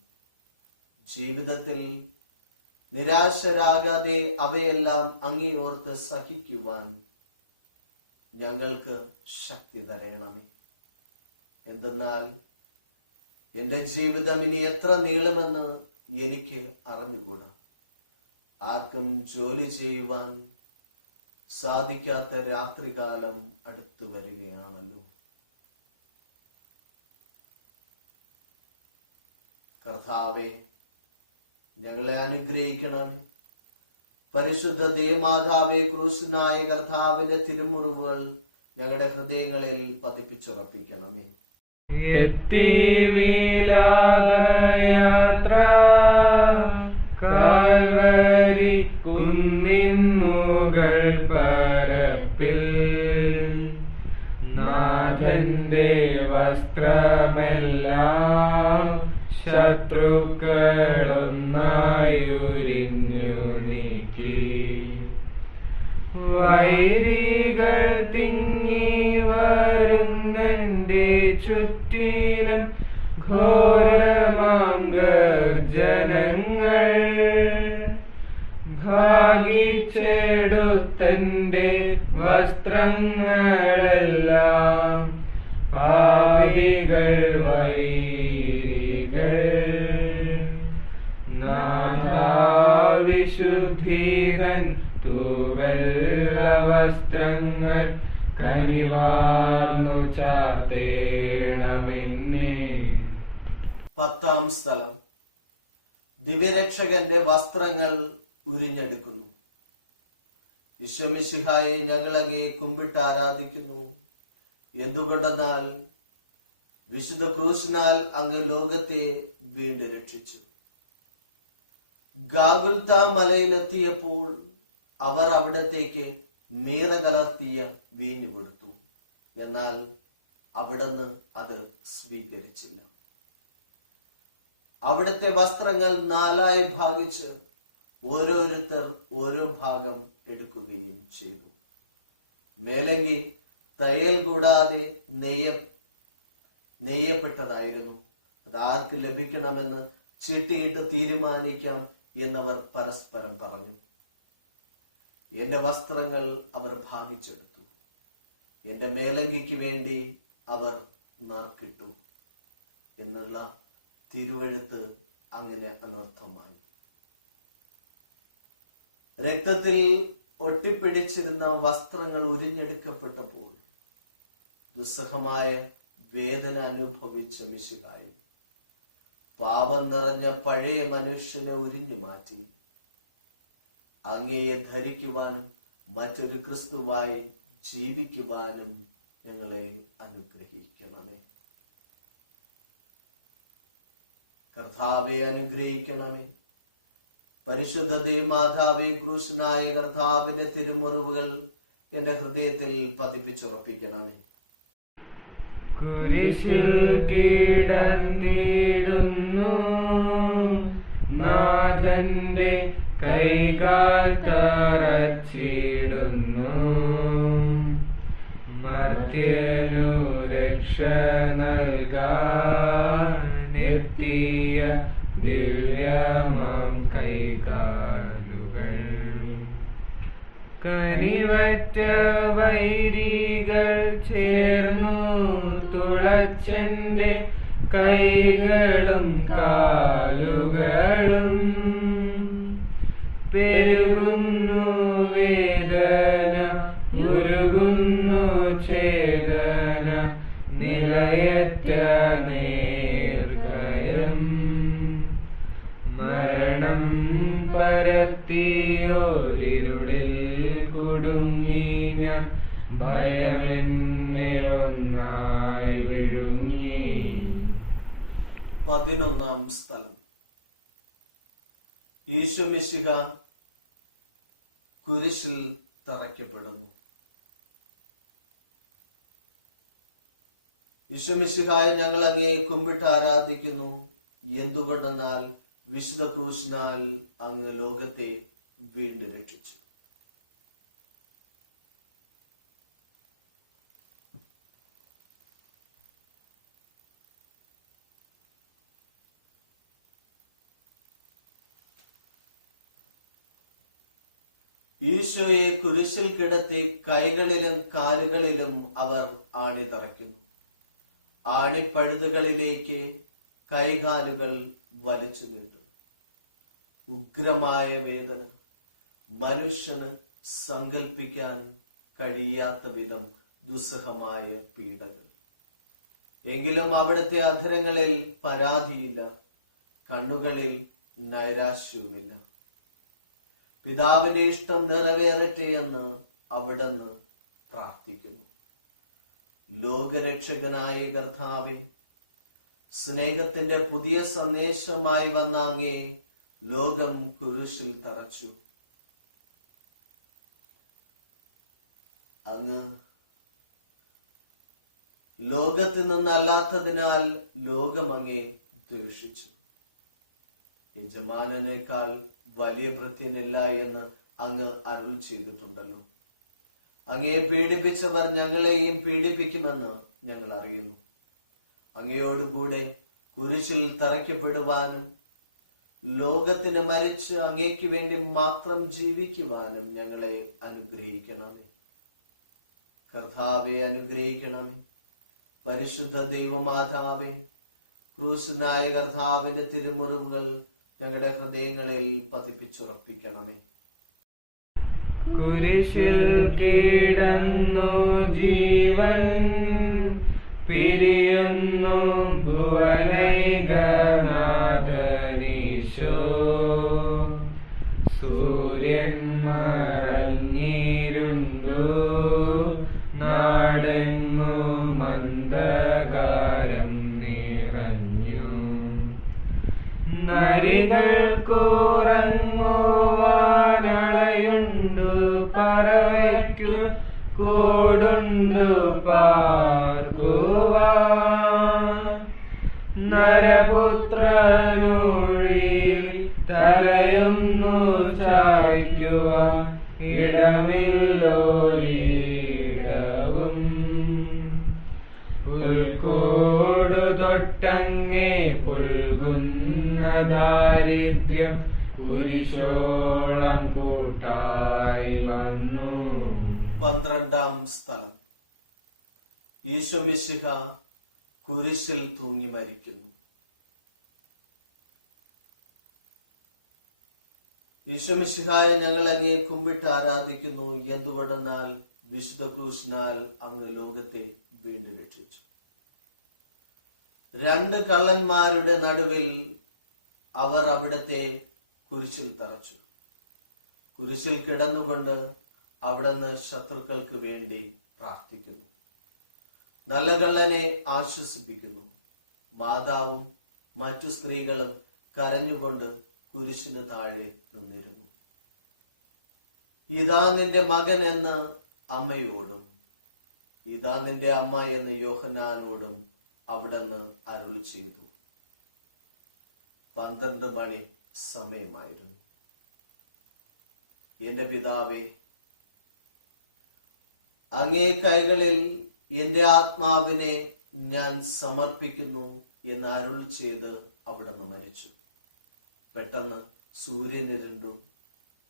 ജീവിതത്തിൽ നിരാശരാകാതെ അവയെല്ലാം അങ്ങേയോർത്ത് സഹിക്കുവാൻ ഞങ്ങൾക്ക് ശക്തി തരയണമേ. എന്തെന്നാൽ എന്റെ ജീവിതം ഇനി എത്ര നീളുമെന്ന് എനിക്ക് അറിഞ്ഞുകൂടാ. ആർക്കും ജോലി ചെയ്യുവാൻ സാധിക്കാത്ത രാത്രികാലം അടുത്തു വരികയാണല്ലോ. കർത്താവേ, ഞങ്ങളെ അനുഗ്രഹിക്കണമേ. പരിശുദ്ധ ദേവമാതാവേ, ക്രൂശനായ കർത്താവിന്റെ തിരുമുറിവുകൾ ഞങ്ങളുടെ ഹൃദയങ്ങളിൽ പതിപ്പിച്ചുറപ്പിക്കണമേ. യാത്ര കാൽവരി കുന്നിൻ മുകൾ പരപ്പിൽ നാഥന്റെ വസ്ത്രമെല്ലാം ശത്രുക്കളൊന്നായുരിഞ്ഞു നീക്കി. വൈരികൾ തിങ്ങി വരുന്നന്റെ ചുറ്റിലും ഘോരമാം ഗർജനങ്ങൾ. ഭാഗിച്ചെടുത്തന്റെ വസ്ത്രങ്ങളെല്ലാം പാപികൾ വൈരികൾ. നാഥാവിശുദ്ധീകൻ തൂവെള്ള വസ്ത്രങ്ങൾ കനിവാർന്നു ചാർത്തേണമെന്നേ. 10-ാം സ്ഥലം. ദിവ്യരക്ഷകന്റെ വസ്ത്രങ്ങൾ ഉരിഞ്ഞെടുക്കുന്നു. ഈശോമിശിഹായെ, ഞങ്ങൾ അങ്ങയെ കുമ്പിട്ട് ആരാധിക്കുന്നു. എന്തുകൊണ്ടെന്നാൽ വിശുദ്ധ ക്രൂശിനാൽ അങ്ങ് ലോകത്തെ വീണ്ടും രക്ഷിച്ചു. ഗാഗുൽത്ത മലയിലെത്തിയപ്പോൾ അവർ അവിടത്തേക്ക് മീറ കലർത്തിയ വീഞ്ഞു കൊടുത്തു. എന്നാൽ അവിടുന്ന് അത് സ്വീകരിച്ചില്ല. അവിടുത്തെ വസ്ത്രങ്ങൾ 4ആയി ഭാഗിച്ച് ഓരോരുത്തർ ഓരോ ഭാഗം എടുക്കുകയും ചെയ്തു. മേലങ്കി തയ്യൽ കൂടാതെ നെയ്യപ്പെട്ടതായിരുന്നു. അത് ആർക്ക് ലഭിക്കണമെന്ന് ചീട്ടിയിട്ട് തീരുമാനിക്കാം എന്നവർ പരസ്പരം പറഞ്ഞു. എന്റെ വസ്ത്രങ്ങൾ അവർ ഭാഗിച്ചെടുത്തു. എന്റെ മേലങ്കിക്ക് വേണ്ടി അവർ നറുക്കിട്ടു എന്നുള്ള തിരുവെഴുത്ത് അങ്ങനെ അനർത്ഥമായി. രക്തത്തിൽ ഒട്ടിപ്പിടിച്ചിരുന്ന വസ്ത്രങ്ങൾ ഉരിഞ്ഞെടുക്കപ്പെട്ടപ്പോൾ ദുസ്സഹമായ വേദന അനുഭവിച്ച മിശിഹായി പാപം നിറഞ്ഞ പഴയ മനുഷ്യനെ ഉരിഞ്ഞു മാറ്റി അങ്ങയെ ധരിക്കുവാനും മറ്റൊരു ക്രിസ്തുവായി ജീവിക്കുവാനും ഞങ്ങളെ അനുഗ്രഹിക്കണമേ. കർത്താവെ അനുഗ്രഹിക്കണമേ. പരിശുദ്ധ ദേവമാതാവേ, ക്രൂശനായ കർത്താവിന്റെ തിരുമുറിവുകൾ എന്റെ ഹൃദയത്തിൽ പതിപ്പിച്ചുറപ്പിക്കണമേ. കുരിശിൽ കിടന്നിടുന്നു നാഥന്റെ കൈകാൽ തറച്ചിടുന്നു. മർത്യനു രക്ഷ നൽകാനെത്തിയ ദിവ്യമം കൈകാലുകൾ. കനിവറ്റ വൈരികൾ ചേർന്നു തുളച്ചന്റെ കൈകളും കാലുകളും. പെരുകുന്നു വേദന, ഉരുകുന്നു ചേതന, നിലയറ്റ നേർക്കൈ. ഭയമെന്നെ ഒന്നായി വിഴുങ്ങി. 11-ാം സ്ഥലം. ഈശോമിശിഹ കുരിശിൽ തറയ്ക്കപ്പെടുന്നു. ഈശോമിശിഹായെ ഞങ്ങൾ അങ്ങയെ കുമ്പിട്ട് ആരാധിക്കുന്നു. എന്തുകൊണ്ടെന്നാൽ വിശുദ്ധ ക്രൂശിനാൽ അങ്ങ് ലോകത്തെ വീണ്ടും രക്ഷിച്ചു. ഈശോയെ കുരിശിൽ കിടത്തി കൈകളിലും കാലുകളിലും അവർ ആണി തറയ്ക്കുന്നു. ആണിപ്പഴുതുകളിലേക്ക് കൈകാലുകൾ വലിച്ചു നീട്ടും. ഉഗ്രമായ വേദന, മനുഷ്യന് സങ്കൽപ്പിക്കാൻ കഴിയാത്ത വിധം ദുസ്സഹമായ പീഡകൾ. എങ്കിലും അവിടുത്തെ അധരങ്ങളിൽ പരാതിയില്ല, കണ്ണുകളിൽ നൈരാശ്യവുമില്ല. പിതാവിന്റെ ഇഷ്ടം നിറവേറട്ടെ എന്ന് അവിടുന്ന് പ്രാർത്ഥിക്കുന്നു. ലോകരക്ഷകനായ കർത്താവേ, സ്നേഹത്തിന്റെ പുതിയ സന്ദേശമായി വന്ന അങ്ങേ ലോകം കുരിശിൽ തറച്ചു. അങ്ങ് ലോകത്തിൽ നിന്നല്ലാത്തതിനാൽ ലോകം അങ്ങേ ദ്വേഷിച്ചു. യജമാനനേക്കാൾ വലിയ ഭൃത്യനില്ല എന്ന് അങ്ങ് അരുൾ ചെയ്തിട്ടുണ്ടല്ലോ. അങ്ങയെ പീഡിപ്പിച്ചവർ ഞങ്ങളെയും പീഡിപ്പിക്കുമെന്ന് ഞങ്ങൾ അറിയുന്നു. അങ്ങയോടുകൂടെ കുരിശിൽ തറയ്ക്കപ്പെടുവാനും ലോകത്തിന് മരിച്ച് അങ്ങേക്ക് വേണ്ടി മാത്രം ജീവിക്കുവാനും ഞങ്ങളെ അനുഗ്രഹിക്കണമേ. കർത്താവെ അനുഗ്രഹിക്കണമേ. പരിശുദ്ധ ദൈവമാതാവേ, ക്രൂശനായ കർത്താവിന്റെ തിരുമുറിവുകൾ ഞങ്ങളുടെ ഹൃദയങ്ങളിൽ പതിപ്പിച്ചുറപ്പിക്കണമേ. കുരിശിൽ കിടന്നു ജീവൻ പിരിയുന്നു ഭുവനൈകനാഥനീശോ. സൂര്യൻ മറഞ്ഞിരുണ്ടു, നാടെങ്ങു മന്ദകാരം നിറഞ്ഞു. നരികൾക്കുറങ്ങുവാനളയുണ്ടു, പറവയ്ക്കു കൂടുണ്ടു പാർക്കുവാൻ. നരപുത്രനുള്ളിൽ തലയൊന്നു ചായ്ക്കുവാൻ ഇടമില്ലോരിടവും. പുൽക്കൂടു തൊട്ടങ്ങേ പുൽകുന്ന ദാരിദ്ര്യം കുരിശോളം കൂട്ടായി വന്നു. 12-ാം സ്ഥലം. ഈശോമിശിഹ കുരിശിൽ തൂങ്ങി മരിക്കുന്നു. ഈശോമിശിഹായെ ഞങ്ങൾ അങ്ങേ കുമ്പിട്ട് ആരാധിക്കുന്നു. എന്തുകൊണ്ടെന്നാൽ വിശുദ്ധ ക്രൂശിനാൽ അങ്ങ് ലോകത്തെ വീണ്ടും രക്ഷിച്ചു. 2 കള്ളന്മാരുടെ നടുവിൽ അവർ അവിടത്തെ കുരിശിൽ തറച്ചു. കുരിശിൽ കിടന്നുകൊണ്ട് അവിടുന്ന് ശത്രുക്കൾക്ക് വേണ്ടി പ്രാർത്ഥിക്കുന്നു. നല്ല കള്ളനെ ആശ്വസിപ്പിക്കുന്നു. മാതാവും മറ്റു സ്ത്രീകളും കരഞ്ഞുകൊണ്ട് കുരിശിന് താഴെ നിന്നിരുന്നു. ഇതാ നിന്റെ മകൻ എന്ന് അമ്മയോടും ഇതാ നിന്റെ അമ്മ എന്ന് യോഹന്നാനോടും അവിടുന്ന് അരുൾ ചെയ്തു. 12 മണി സമയമായിരുന്നു. എന്റെ പിതാവേ, അങ്ങേ കൈകളിൽ എന്റെ ആത്മാവിനെ ഞാൻ സമർപ്പിക്കുന്നു എന്ന് അരുൾ ചെയ്ത് അവിടുന്ന് മരിച്ചു. പെട്ടെന്ന് സൂര്യനിരുണ്ടു.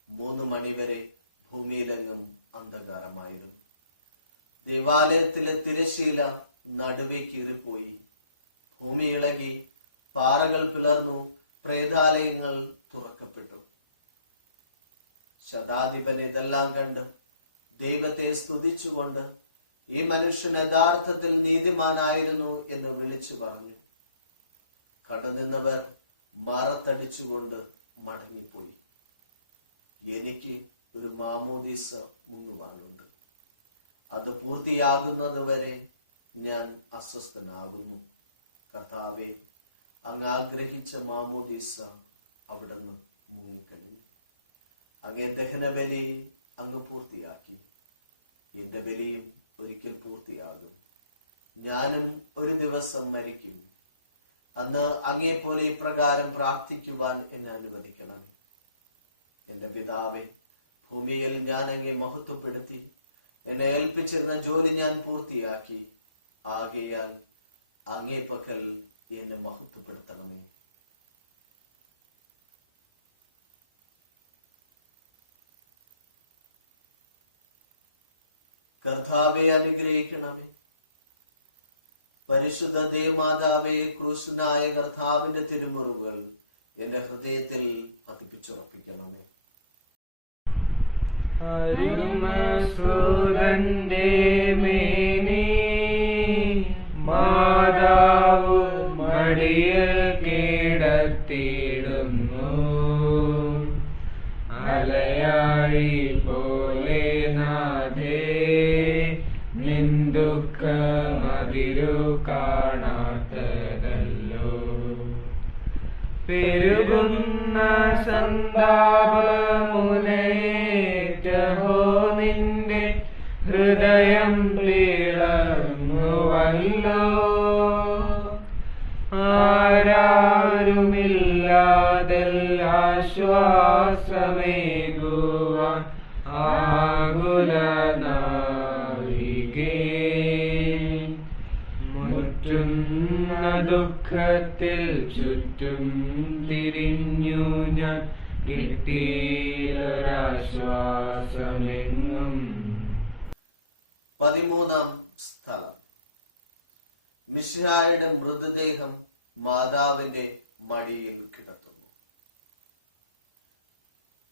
3 മണിവരെ ഭൂമിയിലെങ്ങും അന്ധകാരമായിരുന്നു. ദേവാലയത്തിലെ തിരശീല നടുവേ കീറിപ്പോയി. ഭൂമി ഇളകി, പാറകൾ പിളർന്നു, പ്രേതാലയങ്ങൾ തുറക്കപ്പെട്ടു. ശതാധിപൻ ഇതെല്ലാം കണ്ട് ദൈവത്തെ സ്തുതിച്ചുകൊണ്ട് ഈ മനുഷ്യൻ യഥാർത്ഥത്തിൽ നീതിമാനായിരുന്നു എന്ന് വിളിച്ചു പറഞ്ഞു. കടനിന്നവർ മറത്തടിച്ചുകൊണ്ട് മടങ്ങിപ്പോയി. എനിക്ക് ഒരു മാമോദീസ മുങ്ങുവാനുണ്ട്. അത് പൂർത്തിയാകുന്നത് വരെ ഞാൻ അസ്വസ്ഥനാകുന്നു. കർത്താവേ, അങ്ങ് ആഗ്രഹിച്ച മാമോദീസ അവിടുന്ന് മുങ്ങിക്കഴിഞ്ഞു. അങ്ങേ ദഹനബലി അങ്ങ് പൂർത്തിയാക്കി. എന്റെ ബലിയും ഒരിക്കൽ പൂർത്തിയാകും. ഞാനും ഒരു ദിവസം മരിക്കും. അന്ന് അങ്ങേ പോലെ ഇപ്രകാരം പ്രാർത്ഥിക്കുവാൻ എന്നെ അനുവദിക്കണം. എന്റെ പിതാവേ, ഭൂമിയിൽ ഞാൻ അങ്ങേ മഹത്വപ്പെടുത്തി. എന്നെ ഏൽപ്പിച്ചിരുന്ന ജോലി ഞാൻ പൂർത്തിയാക്കി. ആകയാൽ അങ്ങേ പക്കൽ എന്നെ മഹത്വപ്പെടുത്തണമേ. കർത്താവെ അനുഗ്രഹിക്കണമേ. പരിശുദ്ധ ദേവമാതാവേ, ക്രൂശനായ കർത്താവിന്റെ തിരുമുറിവുകൾ എന്റെ ഹൃദയത്തിൽ പതിപ്പിച്ചുറപ്പിക്കണമേ. അരുമസുതന്റെ മേനി മാതാവ് മടിയിൽ കിടത്തിയിടുന്നു. അലയാഴി പോലെ നാഥേ, നിന്ദുഃഖമതിരു കാണാത്തതല്ലോ. പെരുകുന്ന സന്താപമുനേറ്റഹോ നിന്റെ ഹൃദയം പിളർന്നുവല്ലോ. ആരാരുമില്ലാതെല്ലാശ്വാസമേകുവാൻ ആകുലനാവികേ. മുറ്റുന്ന ദുഃഖത്തിൽ ചുറ്റും തിരിഞ്ഞു ഞാൻ, കിട്ടിയൊരാശ്വാസമെങ്ങും. 13-ാം സ്ഥലം. മിശിഹായുടെ മൃതദേഹം മാതാവിന്റെ മടിയിൽ കിടത്തുന്നു.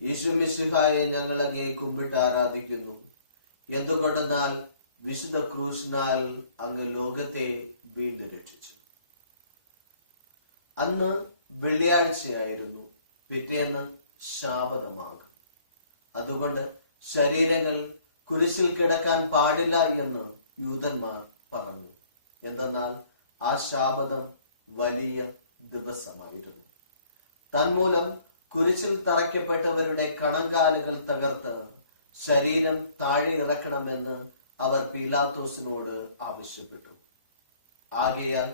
യേശു മിശിഹായെ ഞങ്ങൾ അങ്ങേ കുമ്പിട്ട് ആരാധിക്കുന്നു. എന്തുകൊണ്ടെന്നാൽ വിശുദ്ധ ക്രൂശിനാൽ അങ്ങ് ലോകത്തെ വീണ്ടും രക്ഷിച്ചു. അന്ന് വെള്ളിയാഴ്ചയായിരുന്നു. പിറ്റേന്ന് ശാബതമാകും. അതുകൊണ്ട് ശരീരങ്ങൾ കുരിശിൽ കിടക്കാൻ പാടില്ല എന്ന് യൂതന്മാർ പറഞ്ഞു. എന്തെന്നാൽ ആ ശാബതം വലിയ ദിവസമായിരുന്നു. തന്മൂലം കുരിശിൽ തറയ്ക്കപ്പെട്ടവരുടെ കണങ്കാലുകൾ തകർത്ത് ശരീരം താഴെ ഇറക്കണമെന്ന് അവർ പീലാത്തോസിനോട് ആവശ്യപ്പെട്ടു. ആകയാൽ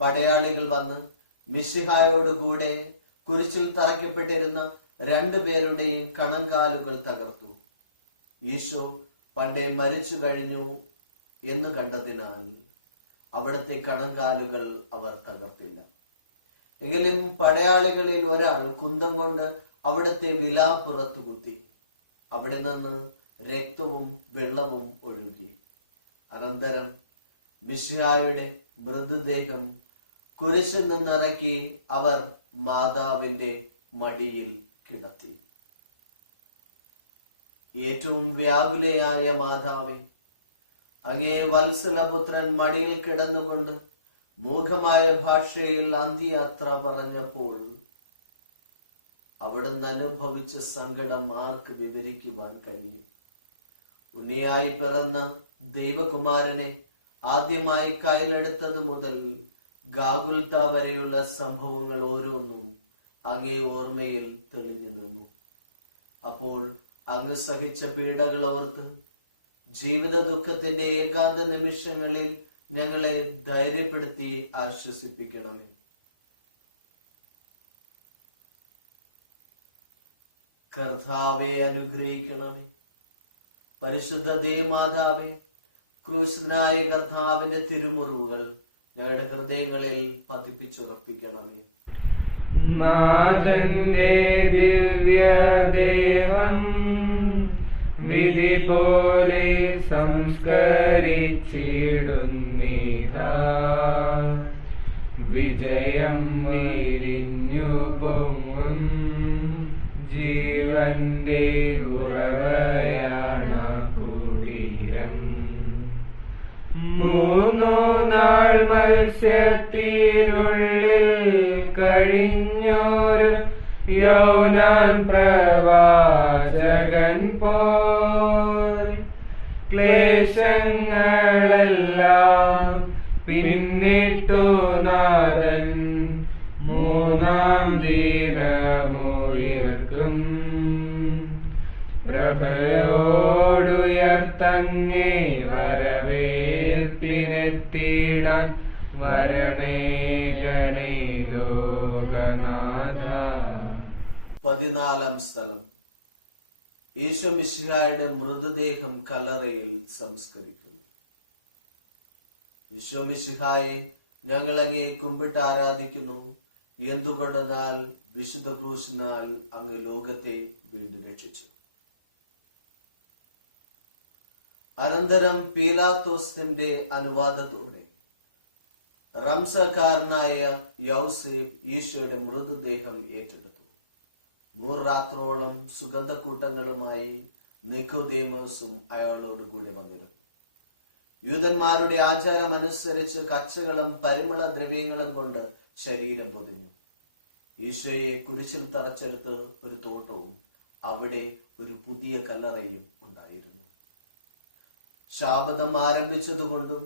പടയാളികൾ വന്ന് മിശിഹായോടുകൂടെ കുരിശിൽ തറയ്ക്കപ്പെട്ടിരുന്ന 2 പേരുടെയും കണങ്കാലുകൾ തകർത്തു. ഈശോ പണ്ടേ മരിച്ചു കഴിഞ്ഞു എന്ന് കണ്ടതിനാൽ അവിടുത്തെ കണങ്കാലുകൾ അവർ തകർത്തില്ല. എങ്കിലും പടയാളികളിൽ ഒരാൾ കുന്തം കൊണ്ട് അവിടുത്തെ വിലാപ്പുറത്തു കുത്തി. അവിടെ നിന്ന് രക്തവും വെള്ളവും ഒഴുകി. അനന്തരം മിശിഹായുടെ മൃതദേഹം കുരിശിൽ നിന്നിറക്കി അവർ മാതാവിന്റെ മടിയിൽ കിടത്തി. ഏറ്റവും വ്യാകുലയായ മാതാവേ, അങ്ങേ വത്സലപുത്രൻ മടിയിൽ കിടന്നുകൊണ്ട് മൂകമായ ഭാഷയിൽ അന്ത്യയാത്ര പറഞ്ഞപ്പോൾ അവിടുന്ന് അനുഭവിച്ച സങ്കടം ആർക്ക് വിവരിക്കുവാൻ കഴിയും? ഉണ്ണിയായി പിറന്ന ദൈവകുമാരനെ ആദ്യമായി കയ്യിലെടുത്തത് മുതൽ ഗാഗുൽത്ത വരെയുള്ള സംഭവങ്ങൾ ഓരോന്നും അങ്ങേ ഓർമ്മയിൽ തെളിഞ്ഞു നിന്നു. അപ്പോൾ അങ്ങ് സഹിച്ച പീഡകൾ ഓർത്ത് ജീവിത ദുഃഖത്തിന്റെ ഏകാന്ത നിമിഷങ്ങളിൽ ഞങ്ങളെ ധൈര്യപ്പെടുത്തി ആശ്വസിപ്പിക്കണമേ. കർത്താവെ അനുഗ്രഹിക്കണമേ. പരിശുദ്ധ ദേവമാതാവേ, ക്രൂശനായ കർത്താവിന്റെ തിരുമുറിവുകൾ ഞങ്ങളുടെ ഹൃദയങ്ങളിൽ പതിപ്പിച്ചുറപ്പിക്കണമേ. നാഥന്റെ ദിവ്യദേഹം വിധി പോലെ സംസ്കരിച്ചിടുന്നിതാ. വിജയം വിരിഞ്ഞു പൊങ്ങും ജീവന്റെ ഉറവയാണ് കുടീരം. 3 നാൾ മത്സ്യത്തിനുള്ളിൽ കഴിഞ്ഞൊരു യോനാൻ പ്രവാചകൻ പോൽ ക്ലേശങ്ങൾ എന്നിട്ടു നാഥൻ മൂന്നാം ദിനമുയർക്കും. പ്രഭയോടുയർത്തങ്ങേ വരവേൽപ്പിനെത്തിടാൻ വരണേകണേ ലോകനാഥ. 14 സ്ഥലം. ഈശോ മിശിഹായുടെ മൃതദേഹം കല്ലറയിൽ സംസ്കരിക്കുന്നു. ഈശോ മിശിഹായെ, ഞങ്ങൾ അങ്ങയെ കുമ്പിട്ട് ആരാധിക്കുന്നു. എന്തുകൊണ്ടെന്നാൽ വിശുദ്ധ ക്രൂശിനാൽ അങ്ങ് ലോകത്തെ വീണ്ടും രക്ഷിച്ചു. അനന്തരം പീലാത്തോസിന്റെ അനുവാദത്തോടെ റംസക്കാരനായ യൗസേപ്പ് ഈശോയുടെ മൃതദേഹം ഏറ്റെടുത്തു. 100 രാത്രോളം സുഗന്ധക്കൂട്ടങ്ങളുമായി നിക്കോദേമോസും അയാളോട് കൂടി വന്നിരുന്നു. യൂദന്മാരുടെ ആചാരം അനുസരിച്ച് കച്ചകളും പരിമള ദ്രവ്യങ്ങളും കൊണ്ട് ശരീരം പൊതിഞ്ഞു. ഈശോയെ കുരിശിൽ തറച്ചെടുത്ത് ഒരു തോട്ടവും അവിടെ ഒരു പുതിയ കല്ലറയും ഉണ്ടായിരുന്നു. ശാബദം ആരംഭിച്ചതുകൊണ്ടും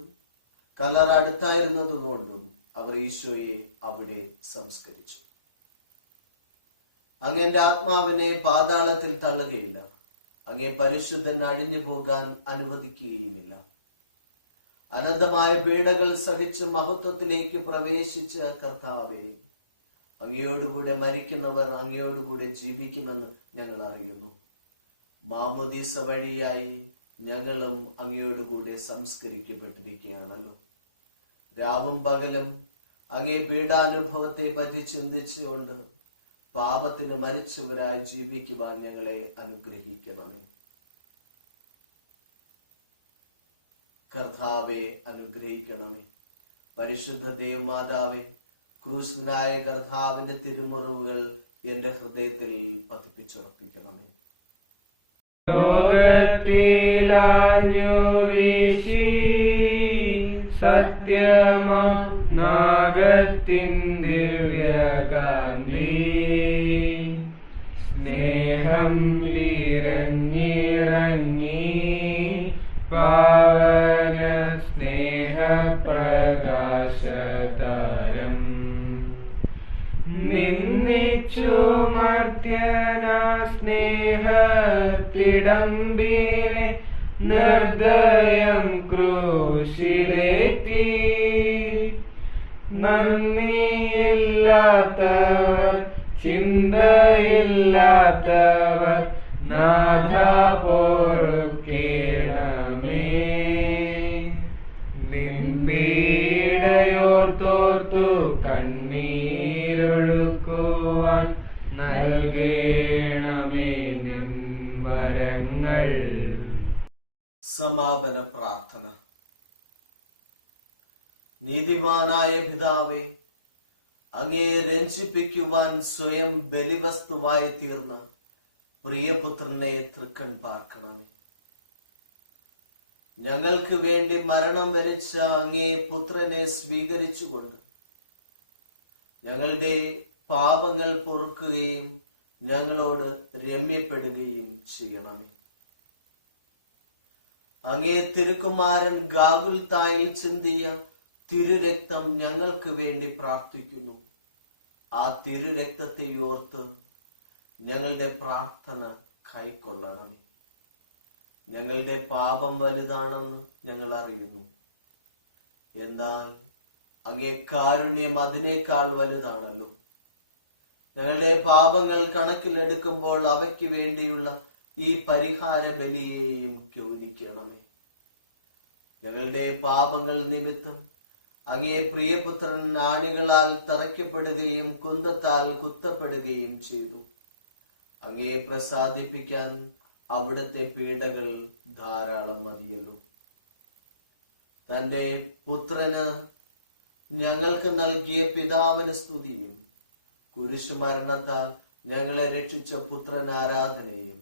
കല്ലറ അടുത്തായിരുന്നതുകൊണ്ടും അവർ ഈശോയെ അവിടെ സംസ്കരിച്ചു. അങ്ങന്റെ ആത്മാവിനെ പാതാളത്തിൽ തള്ളുകയില്ല. അങ്ങേ പരിശുദ്ധൻ അഴിഞ്ഞു പോകാൻ അനുവദിക്കുകയുമില്ല. അനന്തമായ പീഡകൾ സഹിച്ച് മഹത്വത്തിലേക്ക് പ്രവേശിച്ച കർത്താവേ, അങ്ങയോടുകൂടെ മരിക്കുന്നവർ അങ്ങയോടുകൂടെ ജീവിക്കുമെന്ന് ഞങ്ങൾ അറിയുന്നു. മാമോദീസ വഴിയായി ഞങ്ങളും അങ്ങയോടുകൂടെ സംസ്കരിക്കപ്പെട്ടിരിക്കുകയാണല്ലോ. രാവും പകലും അങ്ങേ പീഡാനുഭവത്തെ പറ്റി ചിന്തിച്ചുകൊണ്ട് പാപത്തിന് മരിച്ചവരായി ജീവിക്കുവാൻ ഞങ്ങളെ അനുഗ്രഹിക്കണമേ. കർത്താവെ അനുഗ്രഹിക്കണമേ. പരിശുദ്ധ ദേവമാതാവേ, ക്രൂശനായ കർത്താവിന്റെ തിരുമുറിവുകൾ എന്റെ ഹൃദയത്തിൽ പതിപ്പിച്ചുറപ്പിക്കണമേ. ലോകത്തിലാഞ്ഞു വീശി സത്യമാം നാഗത്തിൻ ദിവ്യകാന്തി സ്നേഹം വിരഞ്ഞിറങ്ങി പാവന സ്നേഹപ്രകാശതാരം നിന്നിച്ചു മർത്യന സ്നേഹത്തിടമ്പിനെ നിർദ്ദയം ക്രൂശിലേറ്റി. നന്ദിയില്ലാത്തവർ ചിന്തയില്ലാത്തവർ നാഥ പൊറുക്കേണമേ. നിൻപീഡയോർത്തോർത്തു കണ്ണീരൊഴുക്കുവാൻ നൽകേണമേ നിൻ വരങ്ങൾ. സമാപന പ്രാർത്ഥന. നീതിമാനായ പിതാവേ, അങ്ങയെ രഞ്ജിപ്പിക്കുവാൻ സ്വയം ബലിവസ്തുവായി തീർന്ന പ്രിയപുത്രനെ തൃക്കൺ പാർക്കണമേ. ഞങ്ങൾക്ക് വേണ്ടി മരണം വരിച്ച അങ്ങേ പുത്രനെ സ്വീകരിച്ചുകൊണ്ട് ഞങ്ങളുടെ പാപങ്ങൾ പൊറുക്കുകയും ഞങ്ങളോട് രമ്യപ്പെടുകയും ചെയ്യണമേ. അങ്ങേ തിരുക്കുമാരൻ ഗാഗുൽത്തായിൽ ചിന്തിയ തിരുരക്തം ഞങ്ങൾക്ക് വേണ്ടി പ്രാർത്ഥിക്കുന്നു. ആ തിരുരക്തത്തെ ഓർത്ത് ഞങ്ങളുടെ പ്രാർത്ഥന കൈക്കൊള്ളണമേ. ഞങ്ങളുടെ പാപം വലുതാണെന്ന് ഞങ്ങൾ അറിയുന്നു. എന്നാൽ അങ്ങേ കാരുണ്യം അതിനേക്കാൾ വലുതാണല്ലോ. ഞങ്ങളുടെ പാപങ്ങൾ കണക്കിലെടുക്കുമ്പോൾ അവയ്ക്ക് വേണ്ടിയുള്ള ഈ പരിഹാര ബലിയെയും ഗൗനിക്കണമേ. ഞങ്ങളുടെ പാപങ്ങൾ നിമിത്തം അങ്ങേ പ്രിയപുത്രൻ ആണികളാൽ തറയ്ക്കപ്പെടുകയും കുന്തത്താൽ കുത്തപ്പെടുകയും ചെയ്തു. അങ്ങേ പ്രസാദിപ്പിക്കാൻ അവിടുത്തെ പീഡകൾ ധാരാളം മതിയല്ലോ. തന്റെ പുത്രന് ഞങ്ങൾക്ക് നൽകിയ പിതാവിന് സ്തുതിയും കുരിശുമരണത്താൽ ഞങ്ങളെ രക്ഷിച്ച പുത്രൻ ആരാധനയും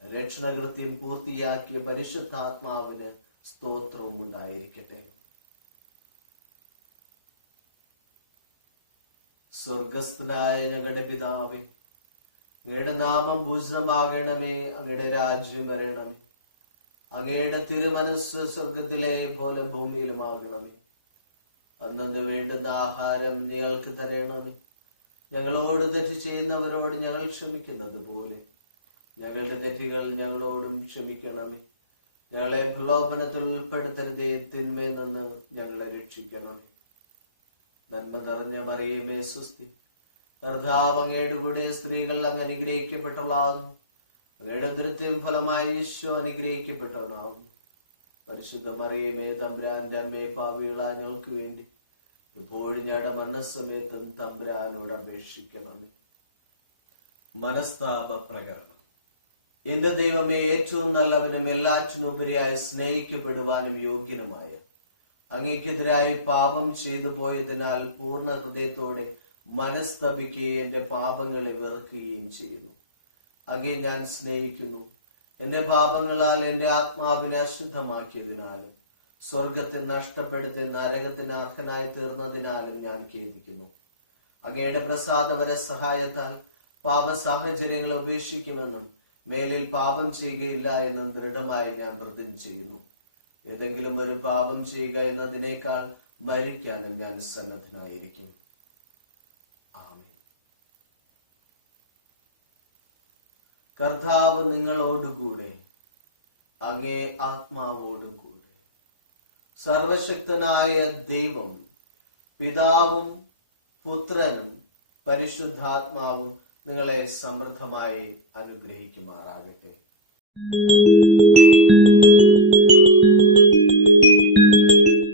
രക്ഷണകൃത്യം പൂർത്തിയാക്കിയ പരിശുദ്ധാത്മാവിന് സ്തോത്രവും ഉണ്ടായിരിക്കട്ടെ. സ്വർഗസ്ഥനായ ഞങ്ങളുടെ പിതാവേ, അങ്ങയുടെ നാമം പൂജിതമാകണമേ. അങ്ങയുടെ രാജ്യം വരണമേ. അങ്ങയുടെ തിരുമനസ് സ്വർഗത്തിലെ പോലെ ഭൂമിയിലുമാകണമേ. അന്നു വേണ്ടുന്ന ആഹാരം ഞങ്ങൾക്ക് തരണമേ. ഞങ്ങളോട് തെറ്റ് ചെയ്യുന്നവരോട് ഞങ്ങൾ ക്ഷമിക്കുന്നത് പോലെ ഞങ്ങളുടെ തെറ്റുകൾ ഞങ്ങളോടും ക്ഷമിക്കണമേ. ഞങ്ങളെ പ്രലോഭനത്തിൽ ഉൾപ്പെടുത്തരുതേ, തിന്മയിൽ നിന്ന് ഞങ്ങളെ രക്ഷിക്കണമേ. നന്മ നിറഞ്ഞ മറിയമേ സുസ്തി, കർത്താവ് അങ്ങയുടെ കൂടെ സ്ത്രീകൾ അങ്ങ് അനുഗ്രഹിക്കപ്പെട്ടവളാകുന്നു. അങ്ങയുടെ ഉദരത്തിൻ ഫലമായി ഈശോ അനുഗ്രഹിക്കപ്പെട്ടവനാകുന്നു. പരിശുദ്ധ മറിയമേ തമ്പുരാന്റെ അമ്മേ, പാപികളായ ഞങ്ങൾക്ക് വേണ്ടി ഇപ്പോഴും ഞങ്ങളുടെ മരണസമയത്തും തമ്പുരാനോട് അപേക്ഷിക്കണമേ. മനസ്താപ പ്രകരണം. എന്റെ ദൈവമേ, ഏറ്റവും നല്ലവനും എല്ലാറ്റിനും ഉപരിയായി സ്നേഹിക്കപ്പെടുവാനും യോഗ്യനുമായ അങ്ങേക്കെതിരായി പാപം ചെയ്തു പോയതിനാൽ പൂർണ്ണ ഹൃദയത്തോടെ മനസ്തപിക്കുകയും എന്റെ പാപങ്ങളെ വെറുക്കുകയും ചെയ്യുന്നു. അങ്ങേ ഞാൻ സ്നേഹിക്കുന്നു. എന്റെ പാപങ്ങളാൽ എന്റെ ആത്മാവിനെ അശുദ്ധമാക്കിയതിനാലും സ്വർഗത്തിൽ നഷ്ടപ്പെടുത്തി നരകത്തിന് അർഹനായി തീർന്നതിനാലും ഞാൻ ഖേദിക്കുന്നു. അങ്ങയുടെ പ്രസാദപര സഹായത്താൽ പാപ സാഹചര്യങ്ങളെ ഉപേക്ഷിക്കുമെന്നും മേലിൽ പാപം ചെയ്യുകയില്ല എന്നും ദൃഢമായി ഞാൻ പ്രതിജ്ഞ ചെയ്യുന്നു. ഏതെങ്കിലും ഒരു പാപം ചെയ്യുക എന്നതിനേക്കാൾ മരിക്കാനും ഞാൻ സന്നദ്ധനായിരിക്കും. ആമേൻ. കർത്താവ് നിങ്ങളോടുകൂടെ, അങ്ങേ ആത്മാവോടും കൂടെ. സർവശക്തനായ ദൈവം പിതാവും പുത്രനും പരിശുദ്ധാത്മാവും നിങ്ങളെ സമൃദ്ധമായി അനുഗ്രഹിക്കുമാറാകട്ടെ.